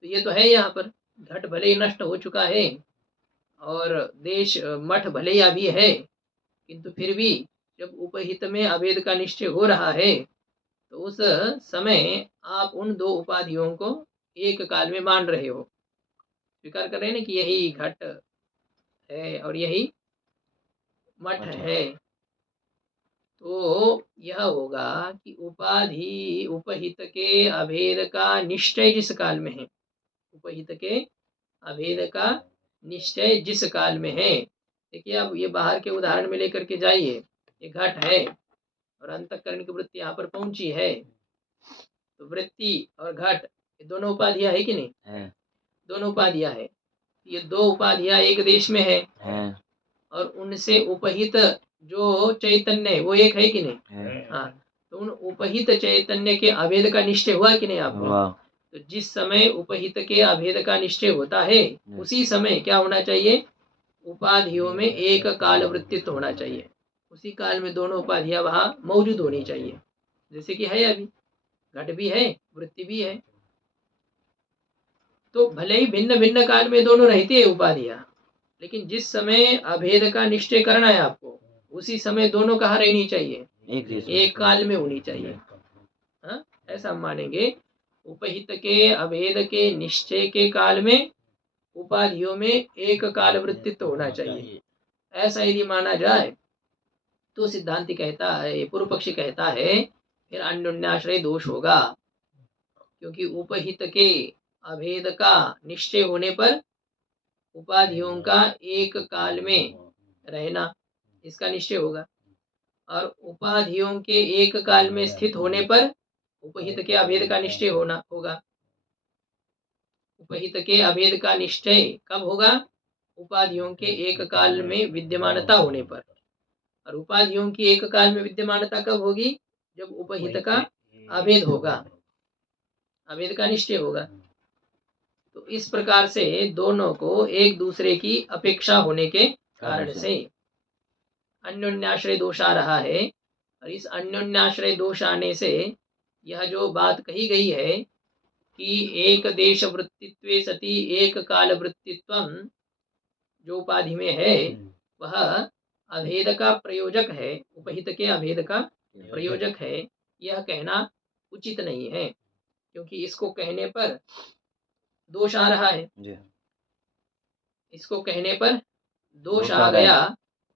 तो ये तो है। यहाँ पर घट भले ही नष्ट हो चुका है और देश मठ भले ही अभी है, किंतु फिर भी जब उपहित में अभेद का निश्चय हो रहा है, तो उस समय आप उन दो उपाधियों को एक काल में मान रहे हो, स्वीकार कर रहे हैं ना कि यही घट है और यही मठ है। तो यह होगा कि उपाधि उपहित के अभेद का निश्चय जिस काल में है, उपहित के अभेद का निश्चय जिस काल में है, देखिए अब ये बाहर के उदाहरण में लेकर के जाइए। ये घट है और अंतःकरण की वृत्ति यहाँ पर पहुंची है, तो वृत्ति और घट ये दोनों उपाधियां है कि नहीं है? दोनों उपाधियां है। ये दो उपाधियां एक देश में है और उनसे उपहित जो चैतन्य वो एक है कि नहीं? हाँ, तो उन उपहित चैतन्य के अभेद का निश्चय हुआ कि नहीं आपको? तो जिस समय उपहित के अभेद का निश्चय होता है, उसी समय क्या होना चाहिए? उपाधियों में एक काल वृत्तित्व होना चाहिए। उसी काल में दोनों उपाधियां वहां मौजूद होनी चाहिए, जैसे कि है अभी घट भी है, वृत्ति भी है। तो भले ही भिन्न भिन्न काल में दोनों रहती है उपाधियां, लेकिन जिस समय अभेद का निश्चय करना है आपको, उसी समय दोनों कहाँ रहनी चाहिए? एक काल में होनी चाहिए। हाँ, ऐसा हम मानेंगे। उपहित के अभेद के निश्चय के काल में उपाधियों में एक काल वृत्तित्व होना चाहिए। ऐसा यदि माना जाए तो सिद्धांति कहता है, पूर्व पक्षी कहता है, फिर अन्योन्याश्रय दोष होगा, क्योंकि उपहित के अभेद का निश्चय होने पर उपाधियों का एक काल में रहना, इसका निश्चय होगा, और उपाधियों के एक काल में स्थित होने पर उपहित के अभेद का निश्चय होना होगा। उपहित के अभेद का निश्चय कब होगा? उपाधियों के एक काल में विद्यमानता होने पर। और उपाधियों की एक काल में विद्यमानता कब होगी? जब उपहित का अभेद होगा, अभेद का निश्चय होगा। तो इस प्रकार से दोनों को एक दूसरे की अपेक्षा होने के कारण से अन्योन्याश्रय दोष आ रहा है। और इस अन्योन्याश्रय दोष आने से यह जो बात कही गई है कि एक देश वृत्तित्वे सति एक काल वृत्तित्वम जो उपाधि में है, वह अभेद का प्रयोजक है, उपहित के अभेद का प्रयोजक है, यह कहना उचित नहीं है, क्योंकि इसको कहने पर दोष आ रहा है। इसको कहने पर दोष आ गया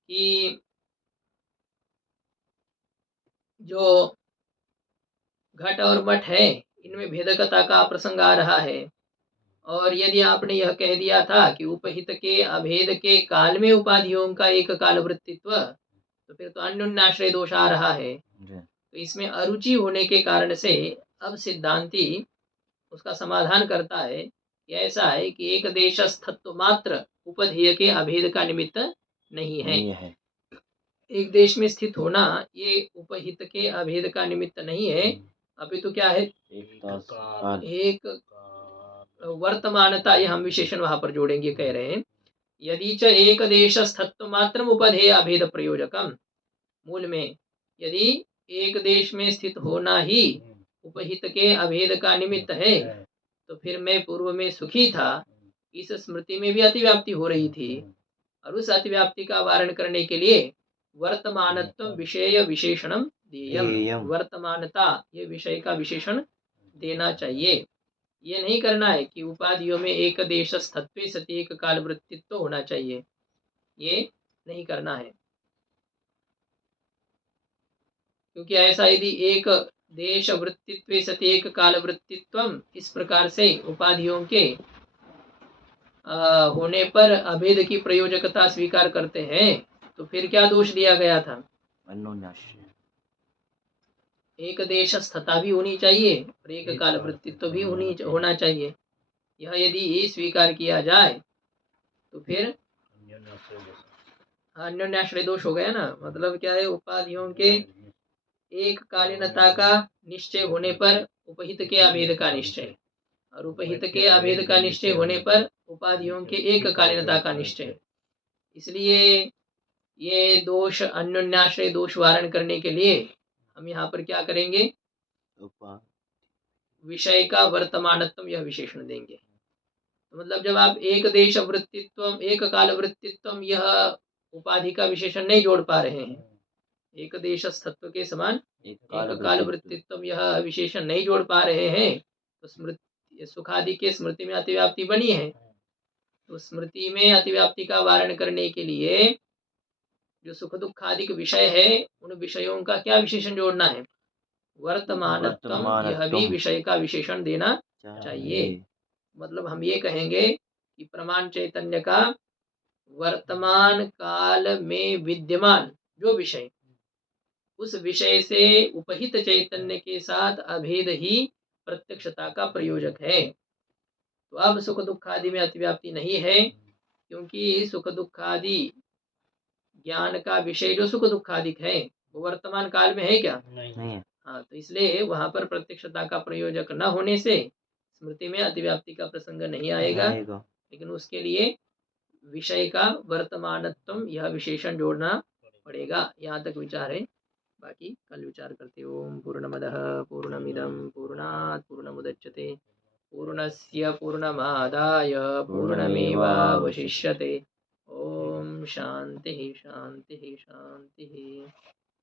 कि जो घट और मठ है, इनमें भेदकता का प्रसंग आ रहा है। और यदि आपने यह कह दिया था कि उपहित के अभेद के काल में उपाधियों का एक काल वृत्तित्व, तो फिर तो अन्योन्याश्रय दोष आ रहा है। तो इसमें अरुचि होने के कारण से अब सिद्धांति उसका समाधान करता है कि ऐसा है कि एक देशस्थत्व मात्र उपधेय के अभेद का निमित्त नहीं है। एक देश में स्थित होना ये उपहित के अभेद का निमित्त नहीं है, अभी तो क्या है? एक वर्तमानता, ये हम विशेषण वहां पर जोड़ेंगे, कह रहे हैं यदि च एक देशस्थत्व मात्र उपधेय अभेद प्रयोजकम। मूल में यदि एक देश में स्थित होना ही उपहित के अभेद का निमित्त है, तो फिर मैं पूर्व में सुखी था, इस स्मृति में भी अतिव्याप्ति हो रही थी, और उस अतिव्याप्ति का वारण करने के लिए वर्तमानत्व विषय विशेषणम देयम, वर्तमानता ये विषय का विशेषण देना चाहिए। ये नहीं करना है कि उपाधियों में एक देश स्थत्वे सति एक काल वृत्तित्व होना चाहिए, ये नहीं करना है। क्योंकि ऐसा यदि एक देश वृत्तित्व सति एक काल वृत्तित्व इस प्रकार से उपाधियों के होने पर अभेद की प्रयोजकता स्वीकार करते हैं, तो फिर क्या दोष दिया गया था? एक देश स्थता भी होनी चाहिए और एक काल वृत्तित्व भी होना चाहिए। यह यदि स्वीकार किया जाए तो फिर अन्योन्याश्रय दोष हो गया ना। मतलब क्या है, उपाधियों के एक कालीनता का निश्चय होने पर उपहित के अभेद का निश्चय, और उपहित के अभेद का निश्चय होने पर उपाधियों के एक कालीनता का निश्चय। इसलिए ये दोष, अन्योन्याश्रय दोष वारण करने के लिए हम यहाँ पर क्या करेंगे, विषय का वर्तमानत्व यह विशेषण देंगे। तो मतलब जब आप एक देश वृत्तित्व एक काल वृत्तित्व यह उपाधि का विशेषण नहीं जोड़ पा रहे हैं, एक देश स्थत्व के समान एक काल वृत्तित्व यह विशेषण नहीं जोड़ पा रहे हैं, तो स्मृति सुखादि के स्मृति में अतिव्याप्ति बनी है। तो स्मृति में अतिव्याप्ति का वारण करने के लिए जो सुख दुखादिक विषय है, उन विषयों का क्या विशेषण जोड़ना है? वर्तमानत्व, यह भी विषय का विशेषण देना चाहिए। मतलब हम ये कहेंगे कि प्रमाण चैतन्य का वर्तमान काल में विद्यमान जो विषय, उस विषय से उपहित चैतन्य के साथ अभेद ही प्रत्यक्षता का प्रयोजक है। तो अब सुख दुखादि में अतिव्याप्ति नहीं है, क्योंकि सुख दुखादि ज्ञान का विषय जो सुख दुखादिक है वो वर्तमान काल में है क्या? नहीं। हाँ, तो इसलिए वहां पर प्रत्यक्षता का प्रयोजक न होने से स्मृति में अतिव्याप्ति का प्रसंग नहीं आएगा, लेकिन उसके लिए विषय का वर्तमानत्व यह विशेषण जोड़ना पड़ेगा। यहाँ तक विचार है, बाकी कल विचार करते। ओम पूर्णमदः पूर्णमिदं पूर्णात् पूर्णमुदच्यते पूर्णस्य पूर्णमादाय पूर्णमेवावशिष्यते। ओम शांति शांति शांति।